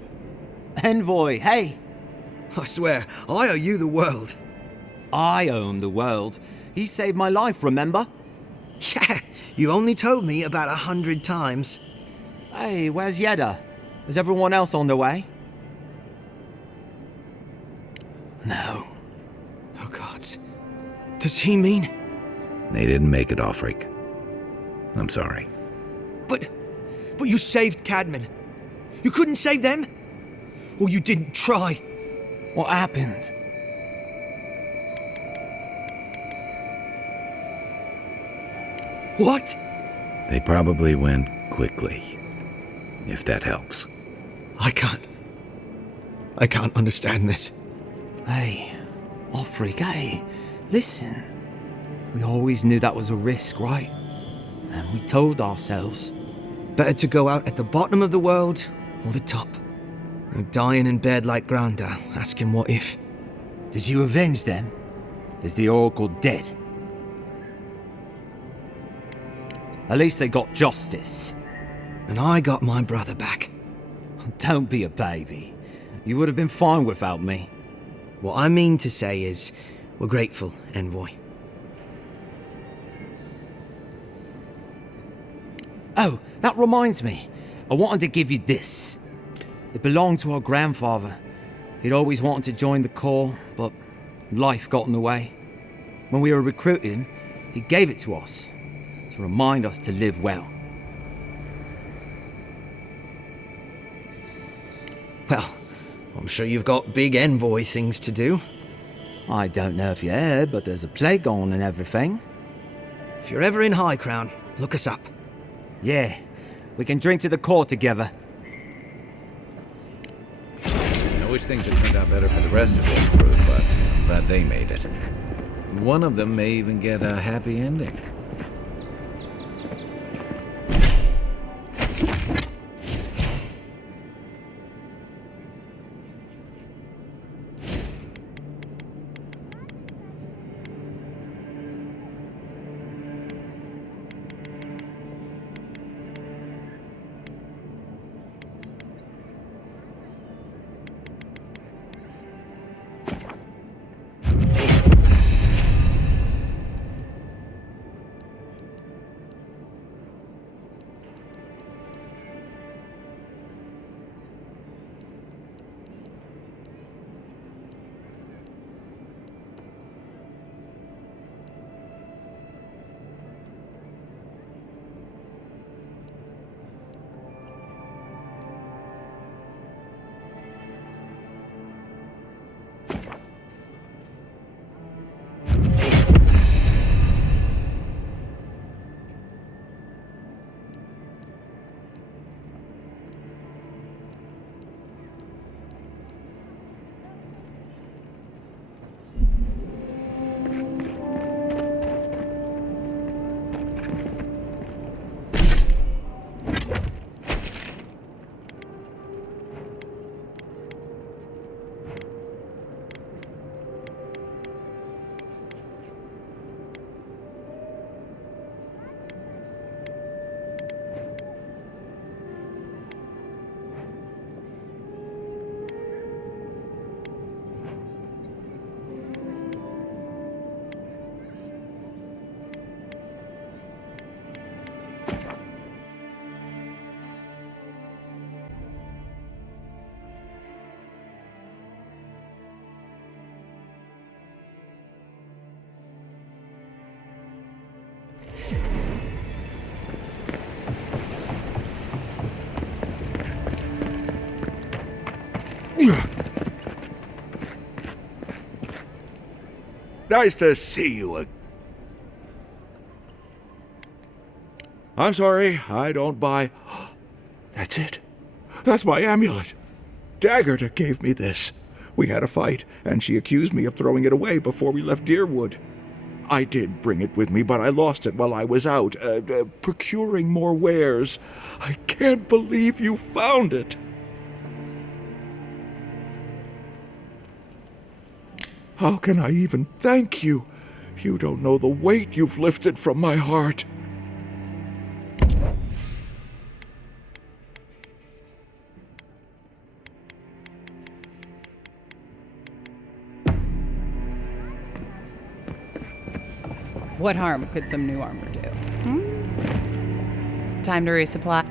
Envoy, hey! I swear, I owe you the world. I owe him the world. He saved my life, remember? Yeah, you only told me about 100 times. Hey, where's Yeda? Is everyone else on their way? No. Oh, gods. Does he mean... They didn't make it, Offreak. I'm sorry. But you saved Cadman. You couldn't save them? Or you didn't try? What happened? What? They probably went quickly, if that helps. I can't understand this. Hey, Offreak, hey, listen. We always knew that was a risk, right? And we told ourselves. Better to go out at the bottom of the world or the top. And dying in bed like Granda, asking what if. Did you avenge them? Is the Oracle dead? At least they got justice. and I got my brother back. Don't be a baby. You would have been fine without me. What I mean to say is, we're grateful, Envoy. Oh, that reminds me. I wanted to give you this. It belonged to our grandfather. He'd always wanted to join the Corps, but life got in the way. When we were recruiting, he gave it to us to remind us to live well. Well, I'm sure you've got big Envoy things to do. I don't know if you heard, but there's a plague on and everything. If you're ever in High Crown, look us up. Yeah, we can drink to the Corps together. I wish things had turned out better for the rest of the crew, but I'm glad they made it. One of them may even get a happy ending. Nice to see you again. I'm sorry, I don't buy... That's it. That's my amulet. Daggerta gave me this. We had a fight, and she accused me of throwing it away before we left Deerwood. I did bring it with me, but I lost it while I was out, procuring more wares. I can't believe you found it. How can I even thank you? You don't know the weight you've lifted from my heart. What harm could some new armor do? Time to resupply.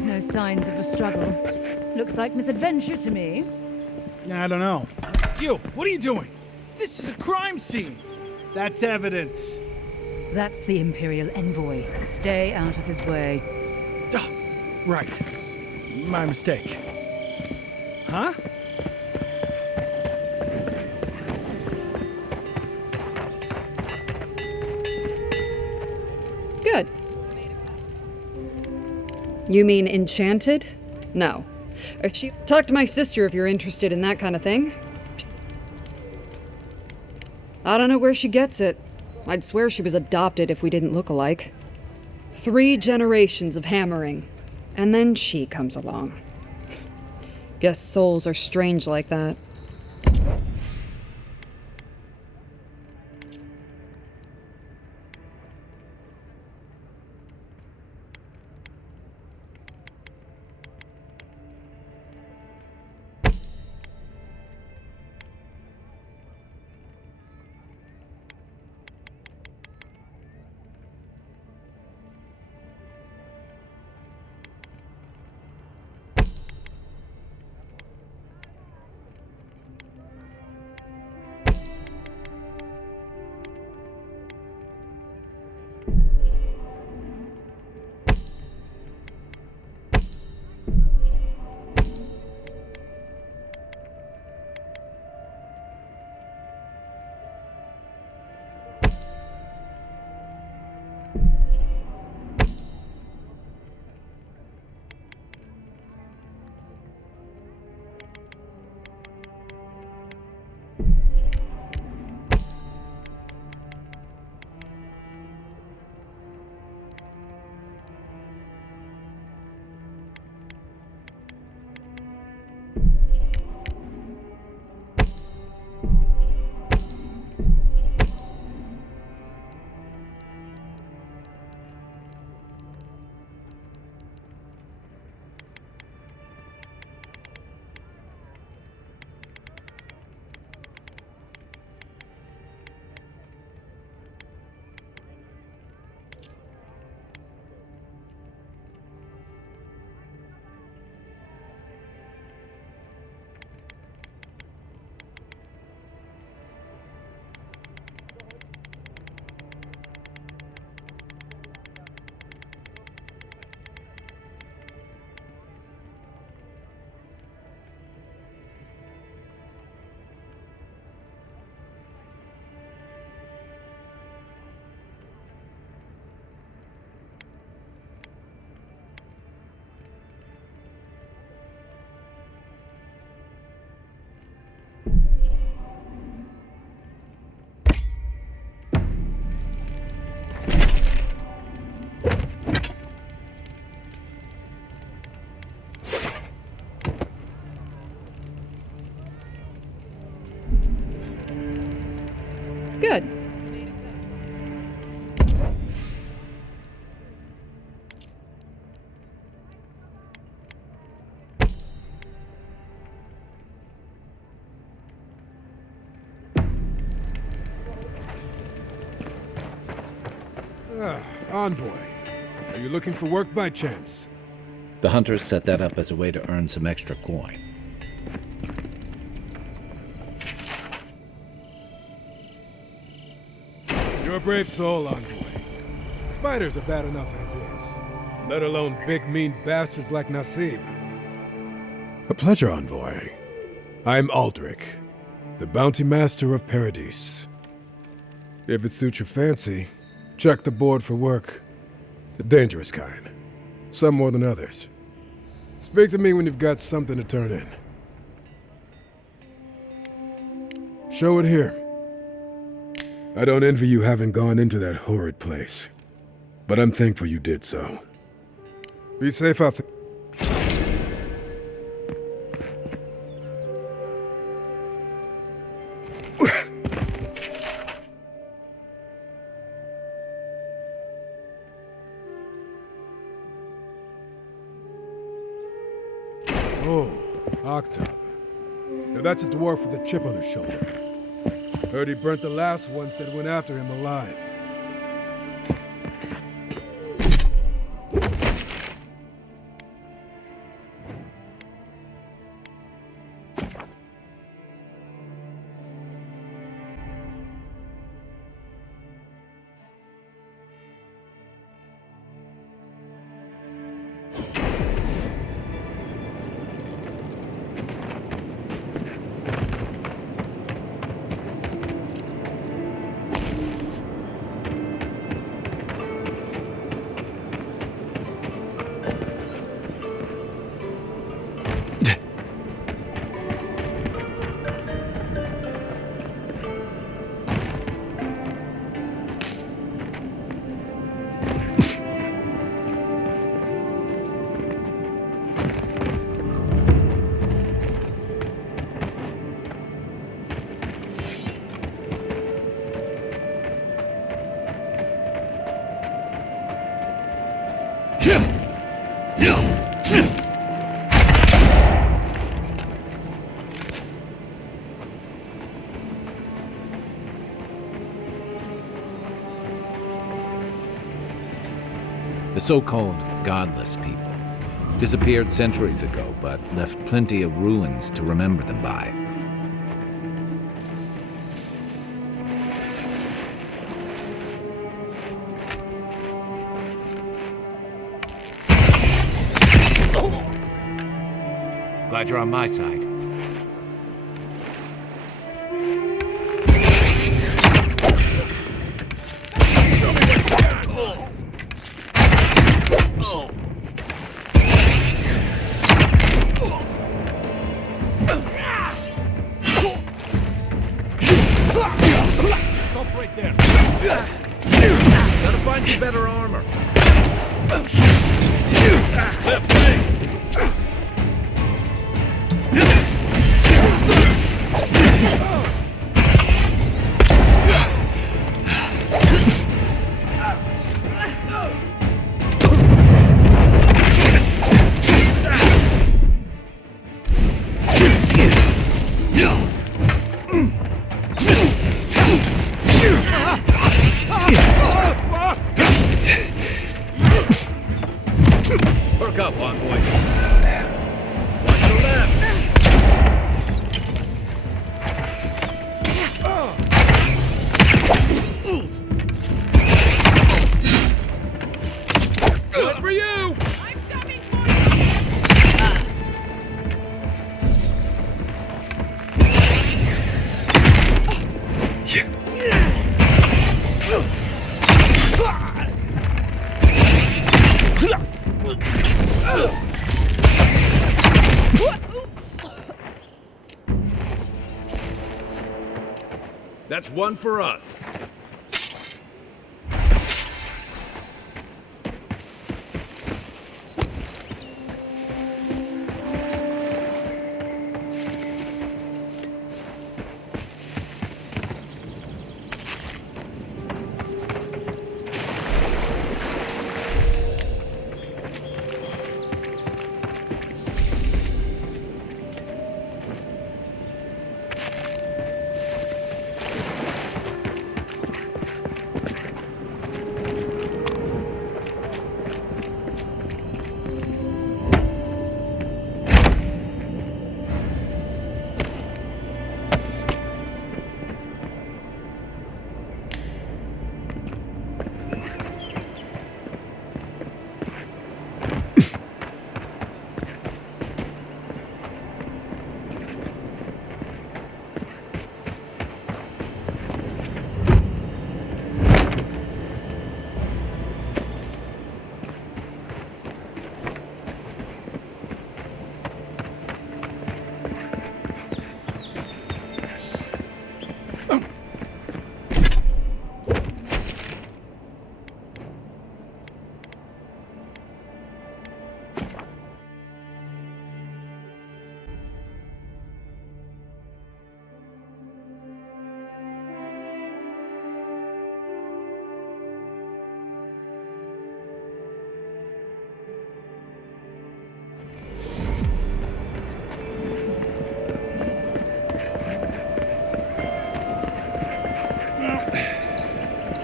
No signs of a struggle. Looks like misadventure to me. I don't know. You, what are you doing? This is a crime scene. That's evidence. That's the Imperial envoy. Stay out of his way. Oh, right. My mistake. Huh? Good. You mean enchanted? No. Talk to my sister if you're interested in that kind of thing. I don't know where she gets it. I'd swear she was adopted if we didn't look alike. 3 generations of hammering, and then she comes along. Guess souls are strange like that. Good. Envoy. Are you looking for work by chance? The hunters set that up as a way to earn some extra coin. You're a brave soul, Envoy. Spiders are bad enough as is, let alone big mean bastards like Nasib. A pleasure, Envoy. I'm Aldrich, the bounty master of Paradise. If it suits your fancy, check the board for work. The dangerous kind. Some more than others. Speak to me when you've got something to turn in. Show it here. I don't envy you having gone into that horrid place, but I'm thankful you did so. Be safe out there. Oh, Octave. Now that's a dwarf with a chip on his shoulder. Heard he burnt the last ones that went after him alive. The so-called godless people disappeared centuries ago, but left plenty of ruins to remember them by. Glad you're on my side. Stop right there. Gotta find you better armor. Left leg. Perk up, envoy. Watch your left. Good for you. I'm coming for That's one for us.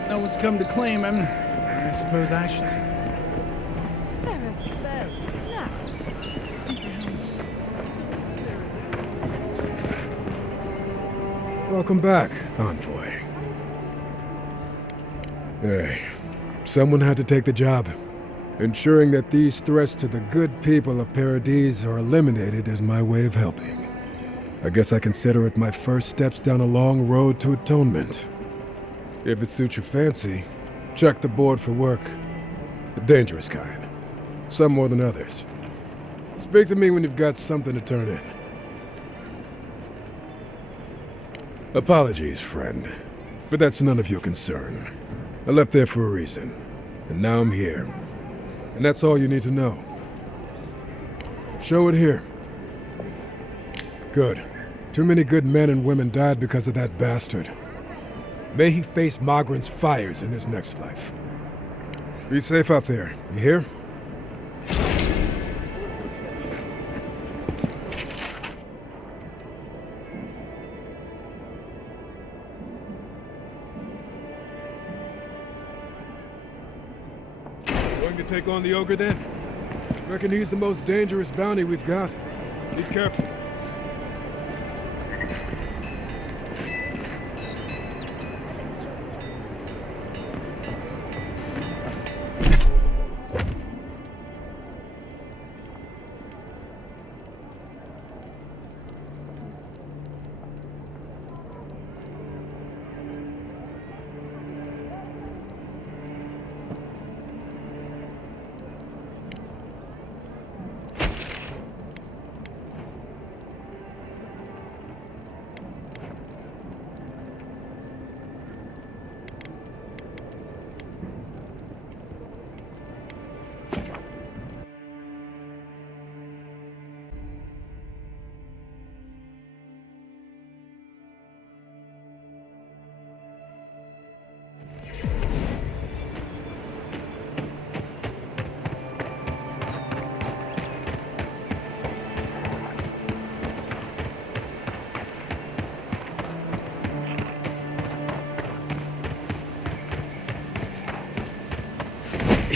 No one's come to claim him. I suppose I should say. Welcome back, Envoy. Hey, someone had to take the job. Ensuring that these threats to the good people of Paradise are eliminated is my way of helping. I guess I consider it my first steps down a long road to atonement. If it suits your fancy, check the board for work. The dangerous kind. Some more than others. Speak to me when you've got something to turn in. Apologies, friend. But that's none of your concern. I left there for a reason. And now I'm here. And that's all you need to know. Show it here. Good. Too many good men and women died because of that bastard. May he face Magran's fires in his next life. Be safe out there, you hear? Going to take on the ogre then? Reckon he's the most dangerous bounty we've got. Be careful.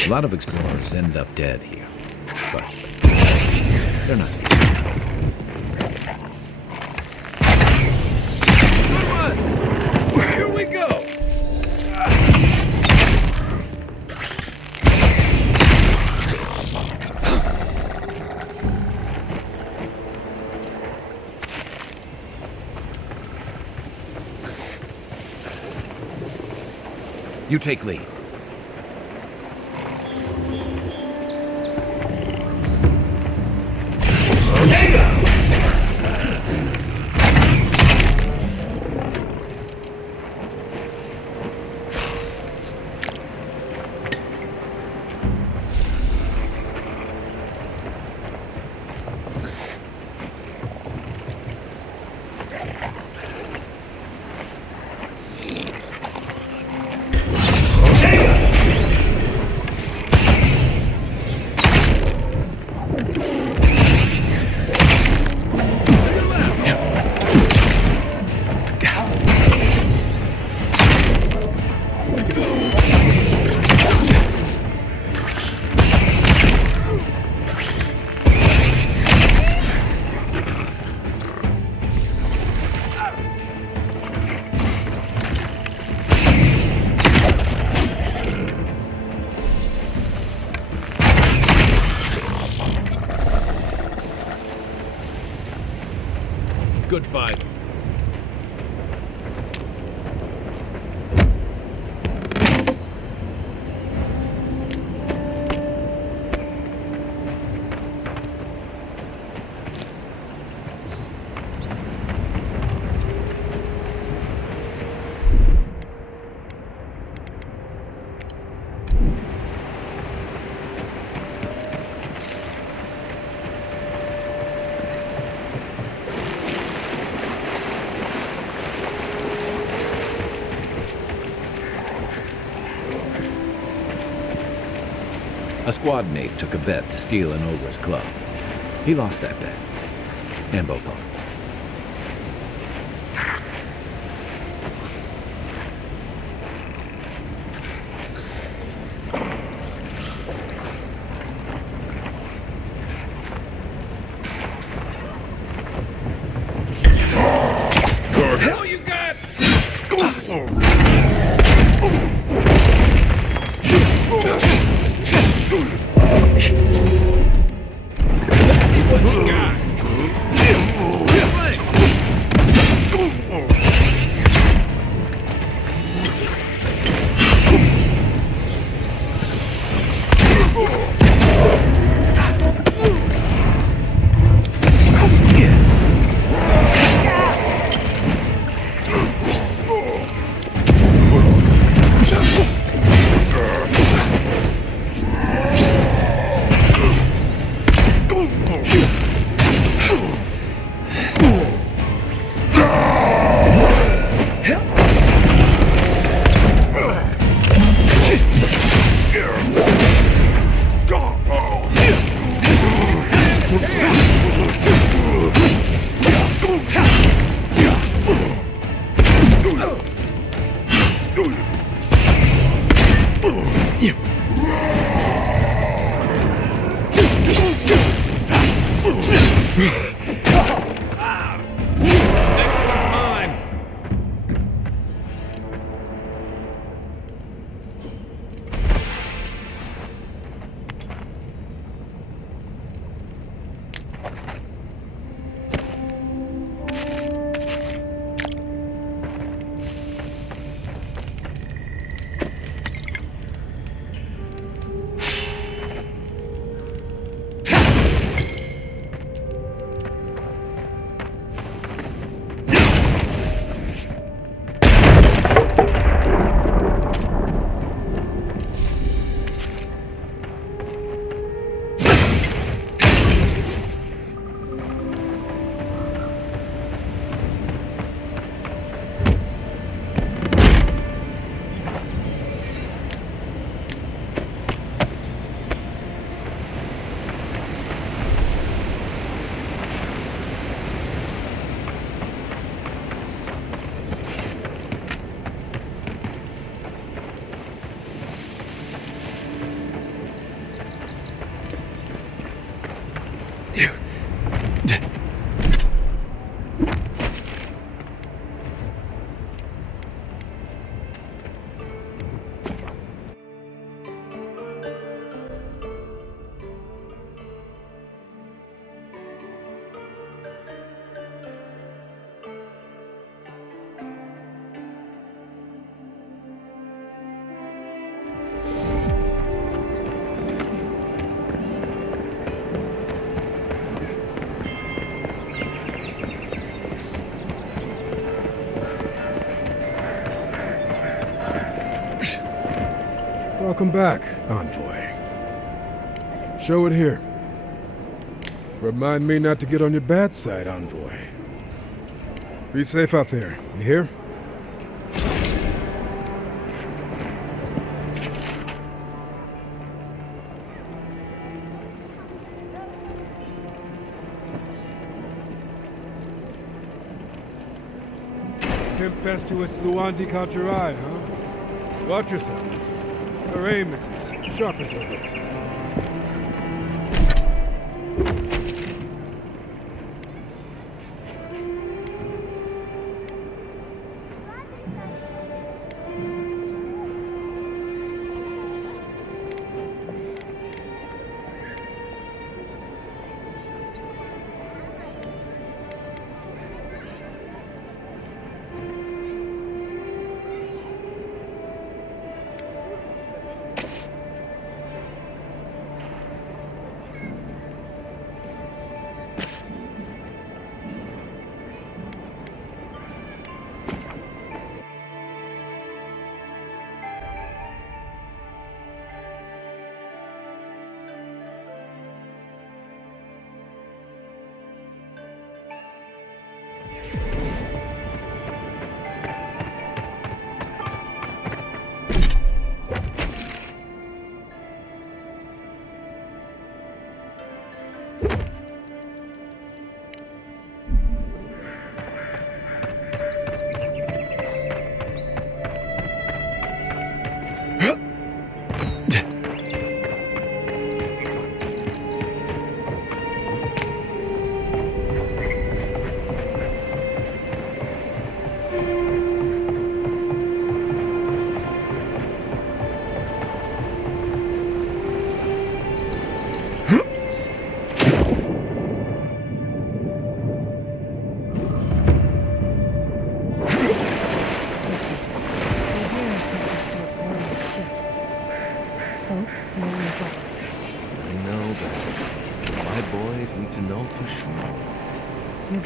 A lot of explorers end up dead here, but they're not. Good one! Here we go! You take lead. Good fight. A squad mate took a bet to steal an ogre's club. He lost that bet. And both arms. Hell you got! Let's see what you got. Welcome back, Envoy. Show it here. Remind me not to get on your bad side, Envoy. Be safe out there, you hear? Tempestuous Luandi Kalchurai, huh? Watch yourself. Her aim is as sharp as her wit.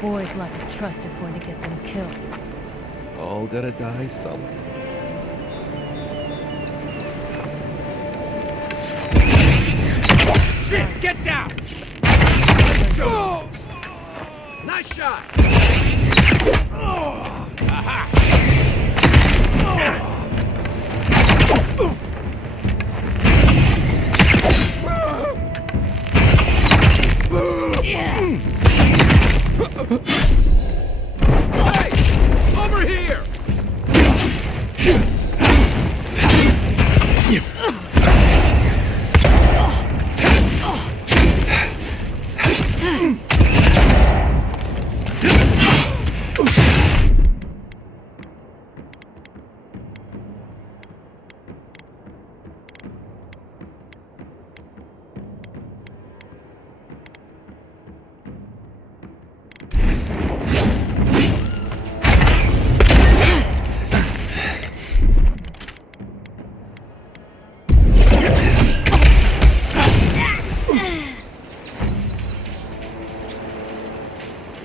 Boys' lack of trust is going to get them killed. All gotta die someday. Shit, get down! Oh! Nice shot! Oh! Aha! Oh! Yeah. Hey! Over here!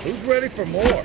Who's ready for more?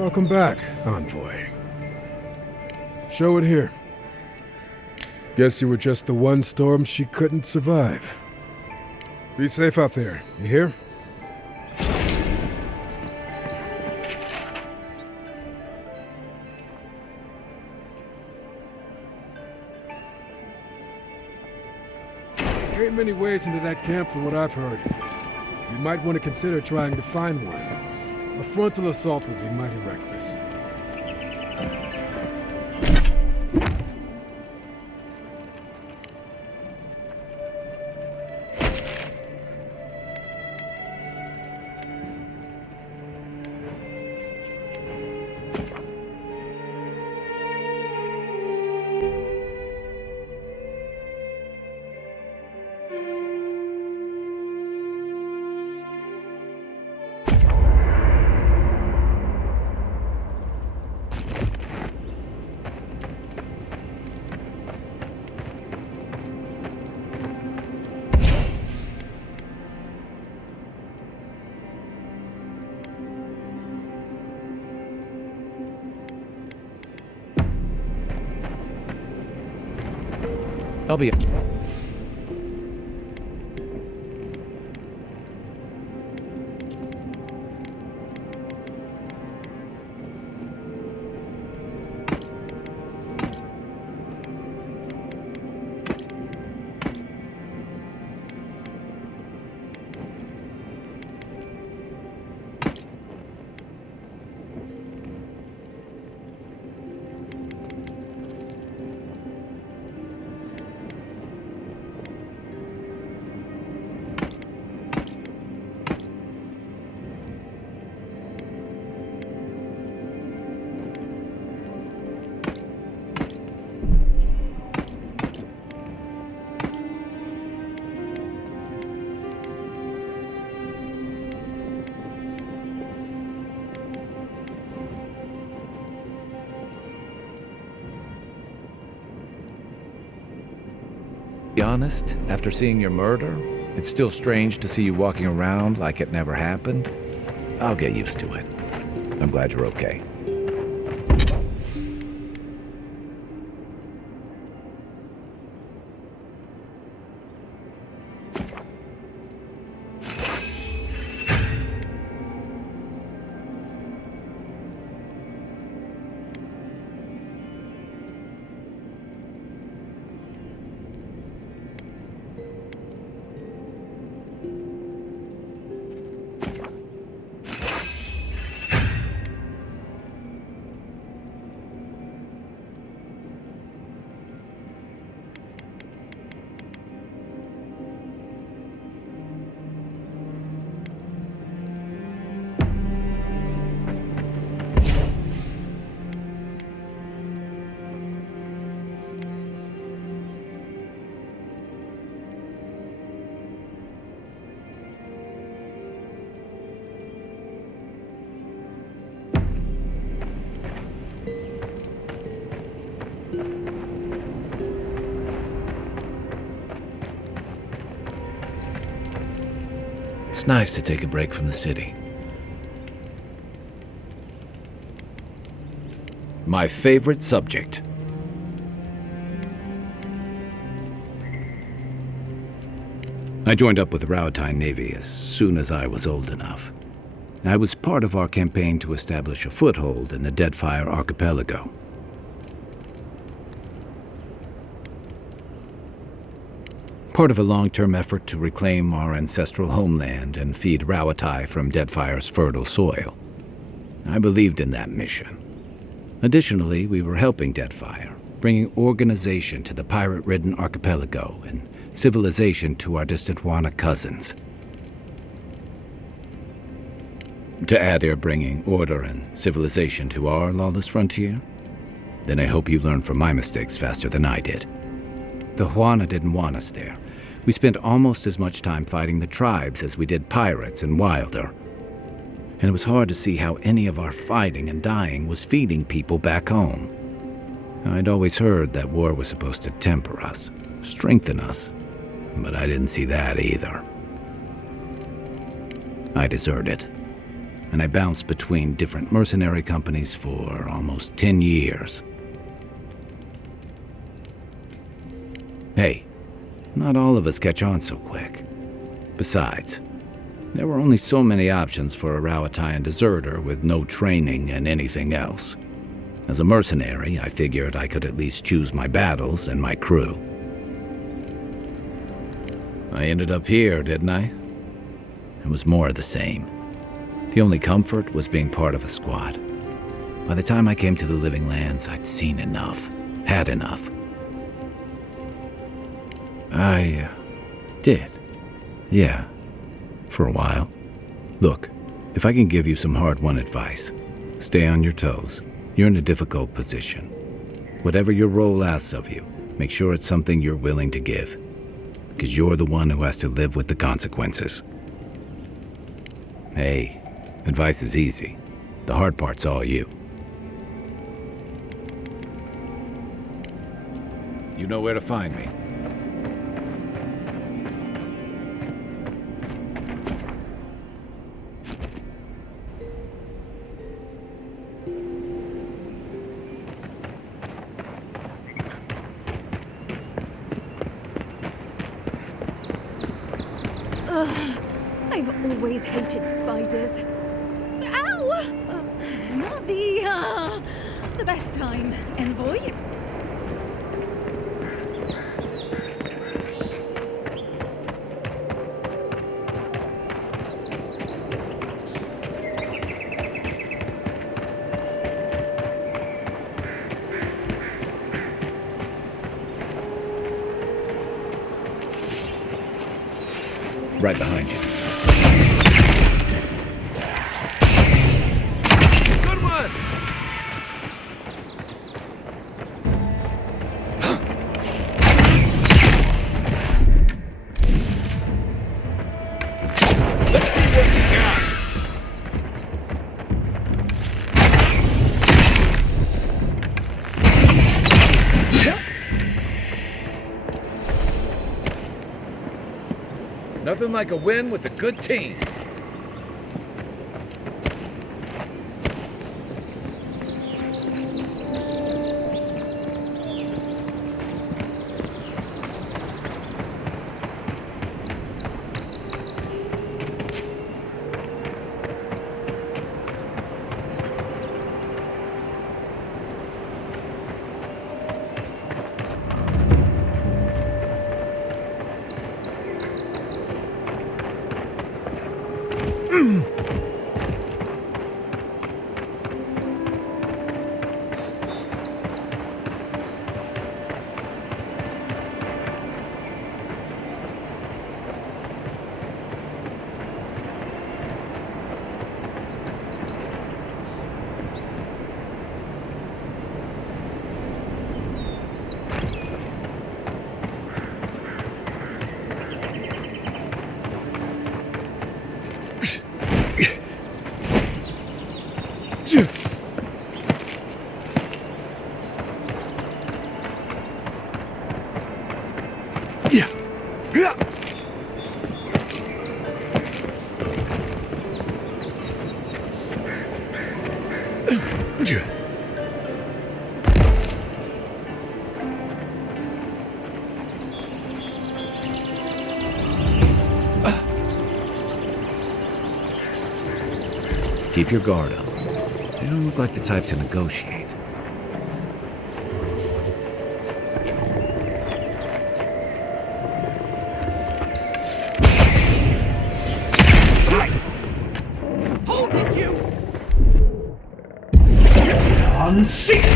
Welcome back, Envoy. Show it here. Guess you were just the one storm she couldn't survive. Be safe out there, you hear? There ain't many ways into that camp from what I've heard. You might want to consider trying to find one. A frontal assault would be mighty reckless. I'll be... Be honest, after seeing your murder, it's still strange to see you walking around like it never happened. I'll get used to it. I'm glad you're okay. It's nice to take a break from the city. My favorite subject. I joined up with the Rowtine Navy as soon as I was old enough. I was part of our campaign to establish a foothold in the Deadfire Archipelago. Part of a long-term effort to reclaim our ancestral homeland and feed Rowtine from Deadfire's fertile soil. I believed in that mission. Additionally, we were helping Deadfire, bringing organization to the pirate-ridden archipelago and civilization to our distant Wana cousins. To add, they're bringing order and civilization to our lawless frontier? Then I hope you learn from my mistakes faster than I did. The Wana didn't want us there. We spent almost as much time fighting the tribes as we did pirates and Wilder. And it was hard to see how any of our fighting and dying was feeding people back home. I'd always heard that war was supposed to temper us, strengthen us, but I didn't see that either. I deserted. and I bounced between different mercenary companies for almost 10 years. Hey, not all of us catch on so quick. Besides, there were only so many options for a Rowatayan deserter with no training and anything else. As a mercenary, I figured I could at least choose my battles and my crew. I ended up here, didn't I? It was more of the same. The only comfort was being part of a squad. By the time I came to the Living Lands, I'd seen enough. Had enough. I did. Yeah. For a while. Look, if I can give you some hard-won advice, stay on your toes. You're in a difficult position. Whatever your role asks of you, make sure it's something you're willing to give. Because you're the one who has to live with the consequences. Hey, advice is easy. The hard part's all you. You know where to find me. I've always hated spiders. Ow! Not the best time, envoy. Right behind you. Good one! Let's see what you got! Nothing like a win with a good team. Keep your guard up. You don't look like the type to negotiate. Nice! Hold it, you! Unseek!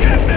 Get me!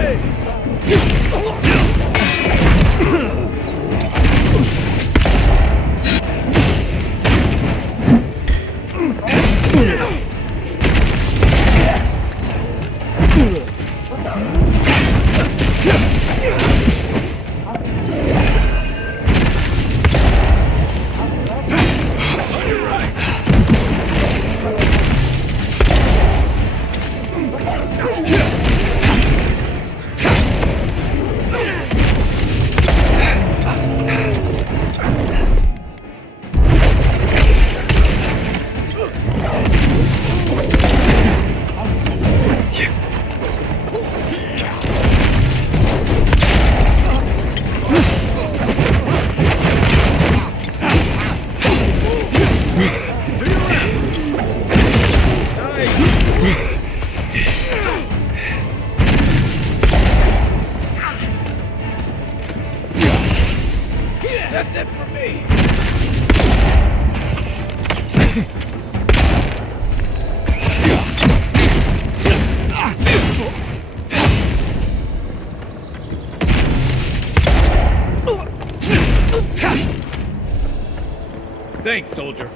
Thanks, soldier.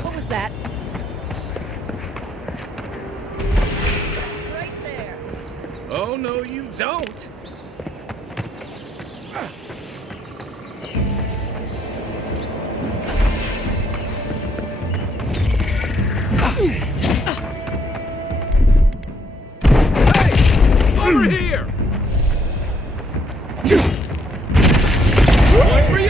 What was that? Oh, no, you don't. Hey! Over here! One for you!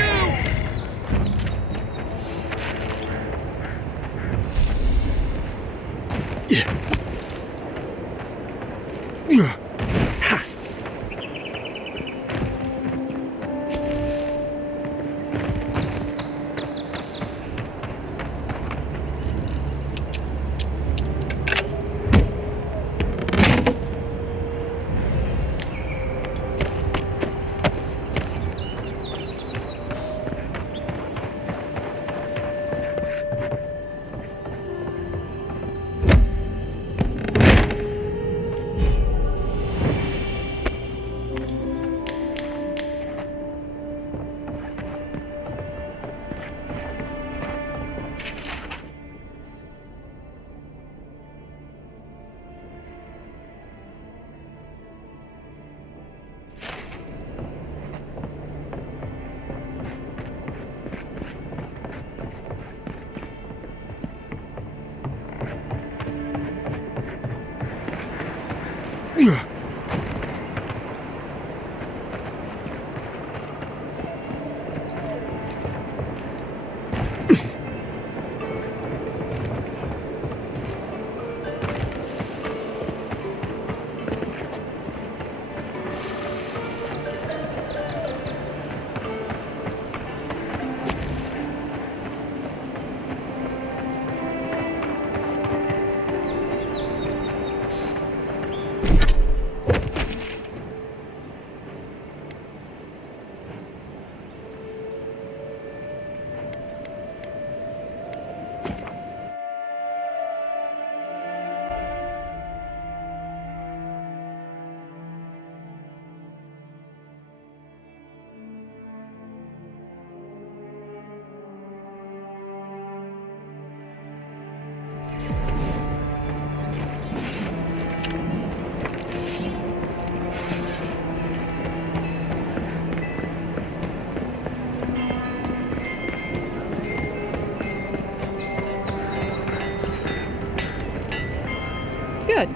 Good.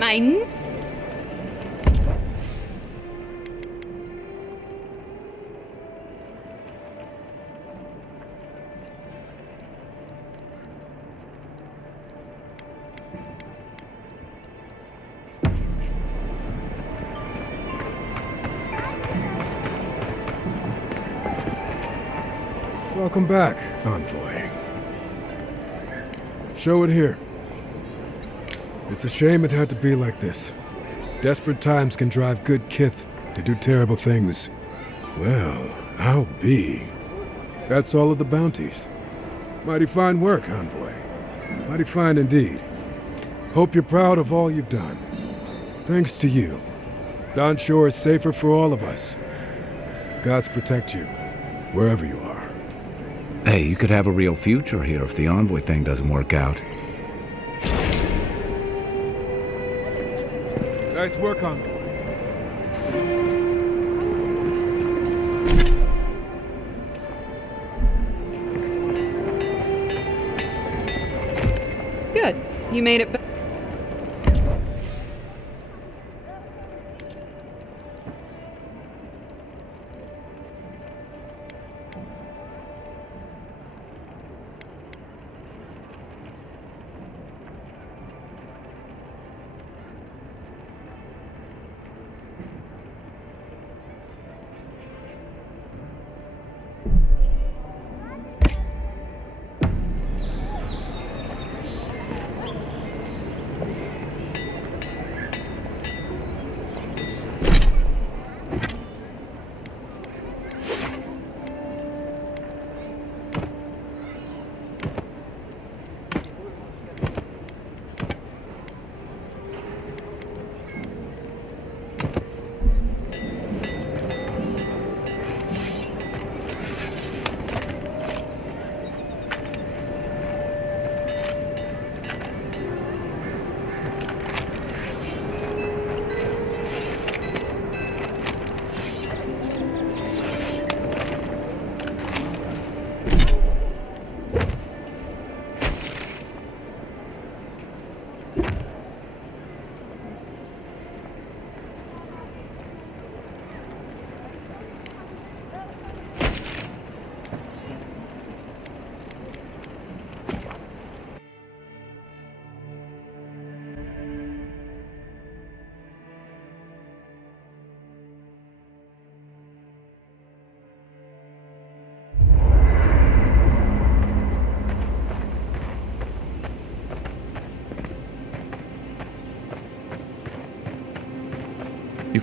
Mine. Welcome back, Envoy. Show it here. It's a shame it had to be like this. Desperate times can drive good kith to do terrible things. Well, I'll be. That's all of the bounties. Mighty fine work, Envoy. Mighty fine indeed. Hope you're proud of all you've done. Thanks to you, Don Shore is safer for all of us. Gods protect you, wherever you are. Hey, you could have a real future here if the Envoy thing doesn't work out. Nice work, Envoy. Good. You made it back.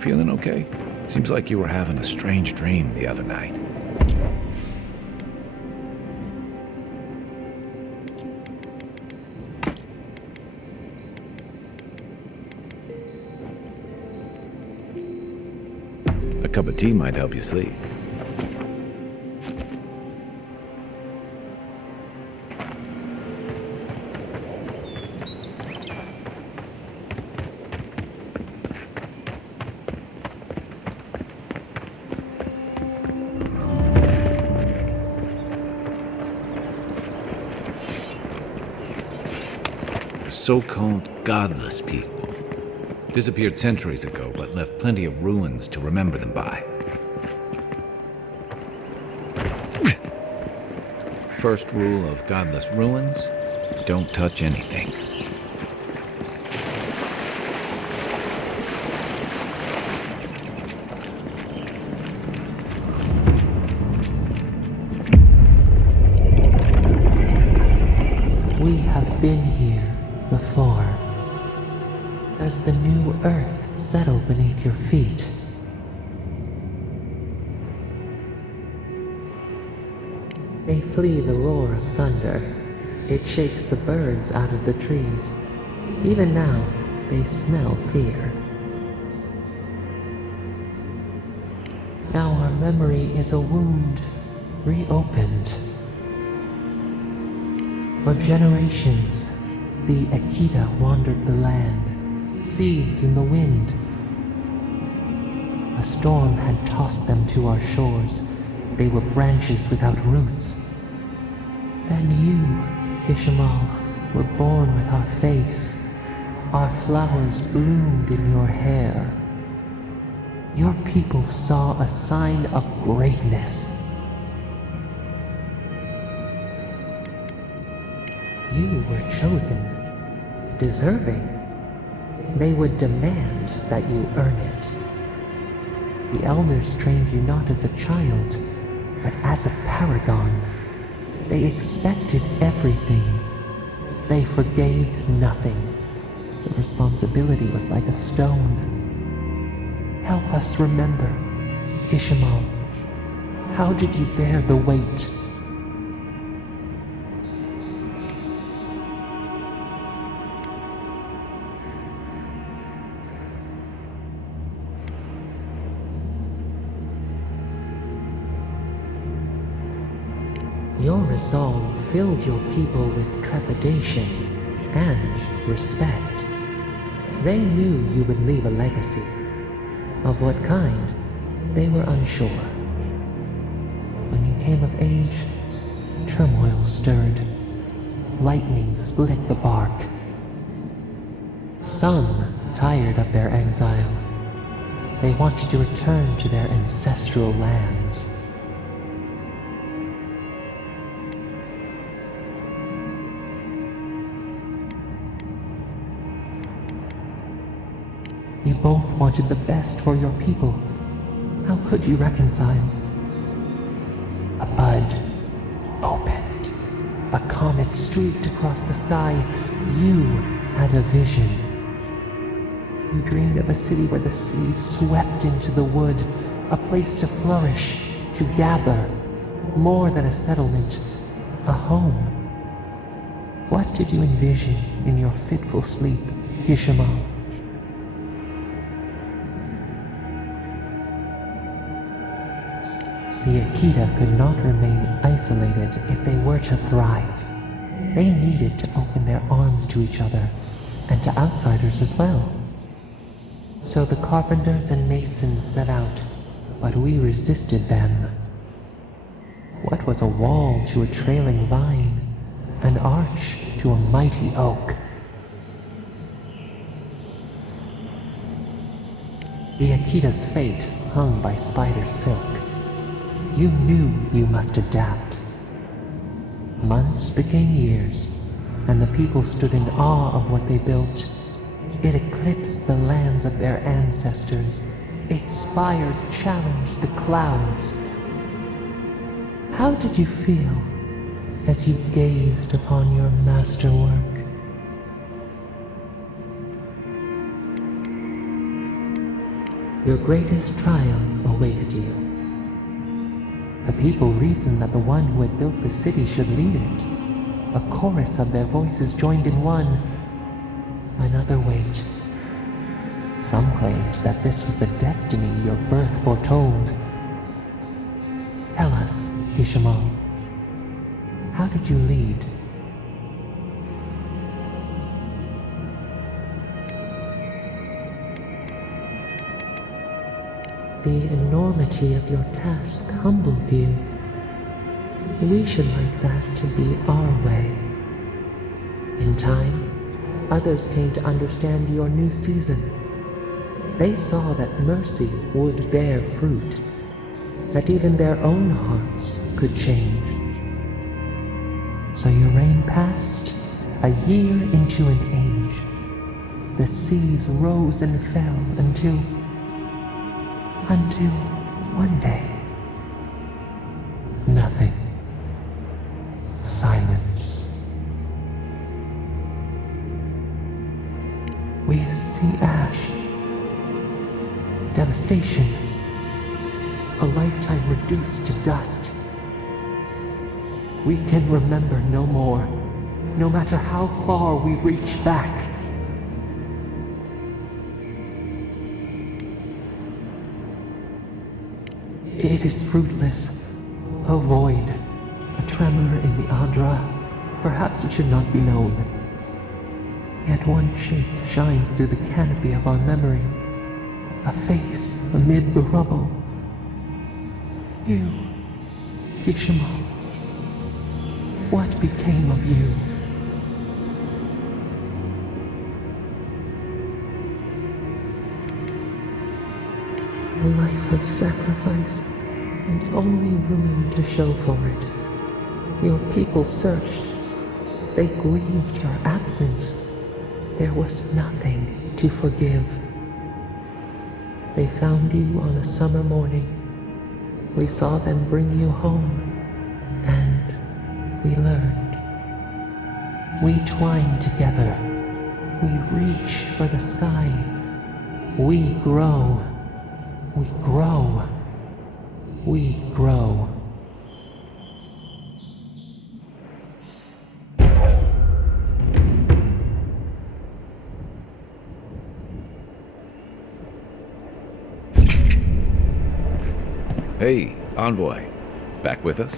feeling okay? Seems like you were having a strange dream the other night. A cup of tea might help you sleep. So-called godless people. Disappeared centuries ago, but left plenty of ruins to remember them by. First rule of godless ruins, don't touch anything. We have been here before. Does the new earth settle beneath your feet? They flee the roar of thunder. It shakes the birds out of the trees. Even now, they smell fear. Now our memory is a wound, reopened. For generations, the Akita wandered the land, seeds in the wind. A storm had tossed them to our shores. They were branches without roots. Then you, Kishimal, were born with our face. Our flowers bloomed in your hair. Your people saw a sign of greatness. You were chosen, deserving. They would demand that you earn it. The elders trained you not as a child, but as a paragon. They expected everything. They forgave nothing. The responsibility was like a stone. Help us remember, Kishimal. How did you bear the weight? Your resolve filled your people with trepidation and respect. They knew you would leave a legacy. Of what kind, they were unsure. When you came of age, turmoil stirred. Lightning split the bark. Some tired of their exile. They wanted to return to their ancestral lands. You both wanted the best for your people. How could you reconcile? A bud opened. A comet streaked across the sky. You had a vision. You dreamed of a city where the sea swept into the wood, a place to flourish, to gather, more than a settlement, a home. What did you envision in your fitful sleep, Kishimal? The Akita could not remain isolated if they were to thrive. They needed to open their arms to each other, and to outsiders as well. So the carpenters and masons set out, but we resisted them. What was a wall to a trailing vine, an arch to a mighty oak? The Akita's fate hung by spider silk. You knew you must adapt. Months became years, and the people stood in awe of what they built. It eclipsed the lands of their ancestors. Its spires challenged the clouds. How did you feel as you gazed upon your masterwork? Your greatest triumph awaited you. The people reasoned that the one who had built the city should lead it. A chorus of their voices joined in one. Another wait. Some claimed that this was the destiny your birth foretold. Tell us, Kishimo, how did you lead? The enormity of your task humbled you. We should like that to be our way. In time, others came to understand your new season. They saw that mercy would bear fruit, that even their own hearts could change. So your reign passed, a year into an age. The seas rose and fell until one day, nothing. Silence. We see ash, devastation, a lifetime reduced to dust. We can remember no more, no matter how far we reach back. It is fruitless, a void, a tremor in the Andra. Perhaps it should not be known. Yet one shape shines through the canopy of our memory, a face amid the rubble. You, Kishimo, what became of you? A life of sacrifice, and only ruin to show for it. Your people searched. They grieved your absence. There was nothing to forgive. They found you on a summer morning. We saw them bring you home, and we learned. We twine together. We reach for the sky. We grow. We grow. We grow. Hey, Envoy. Back with us?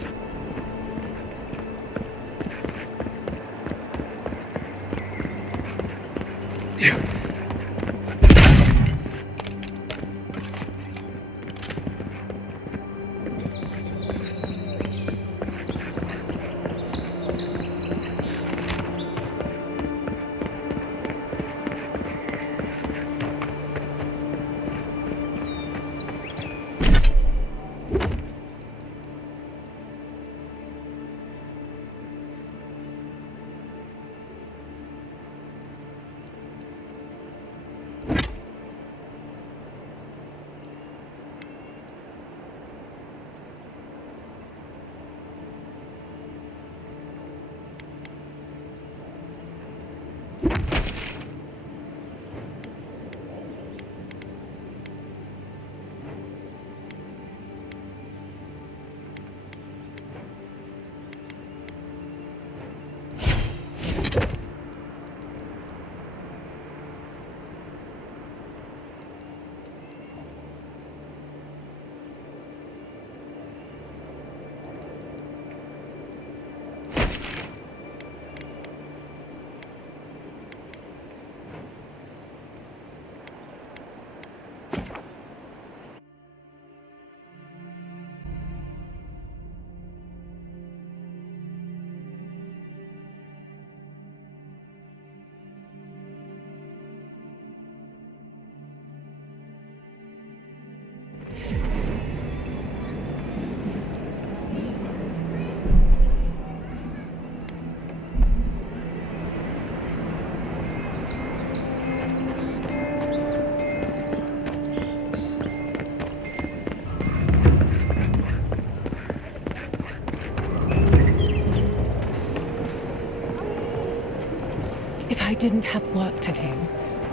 If I didn't have work to do,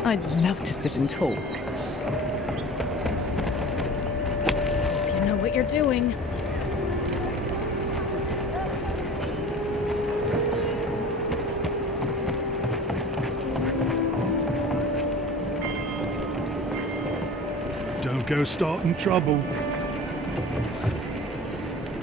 I'd love to sit and talk. what you're doing. Don't go starting trouble.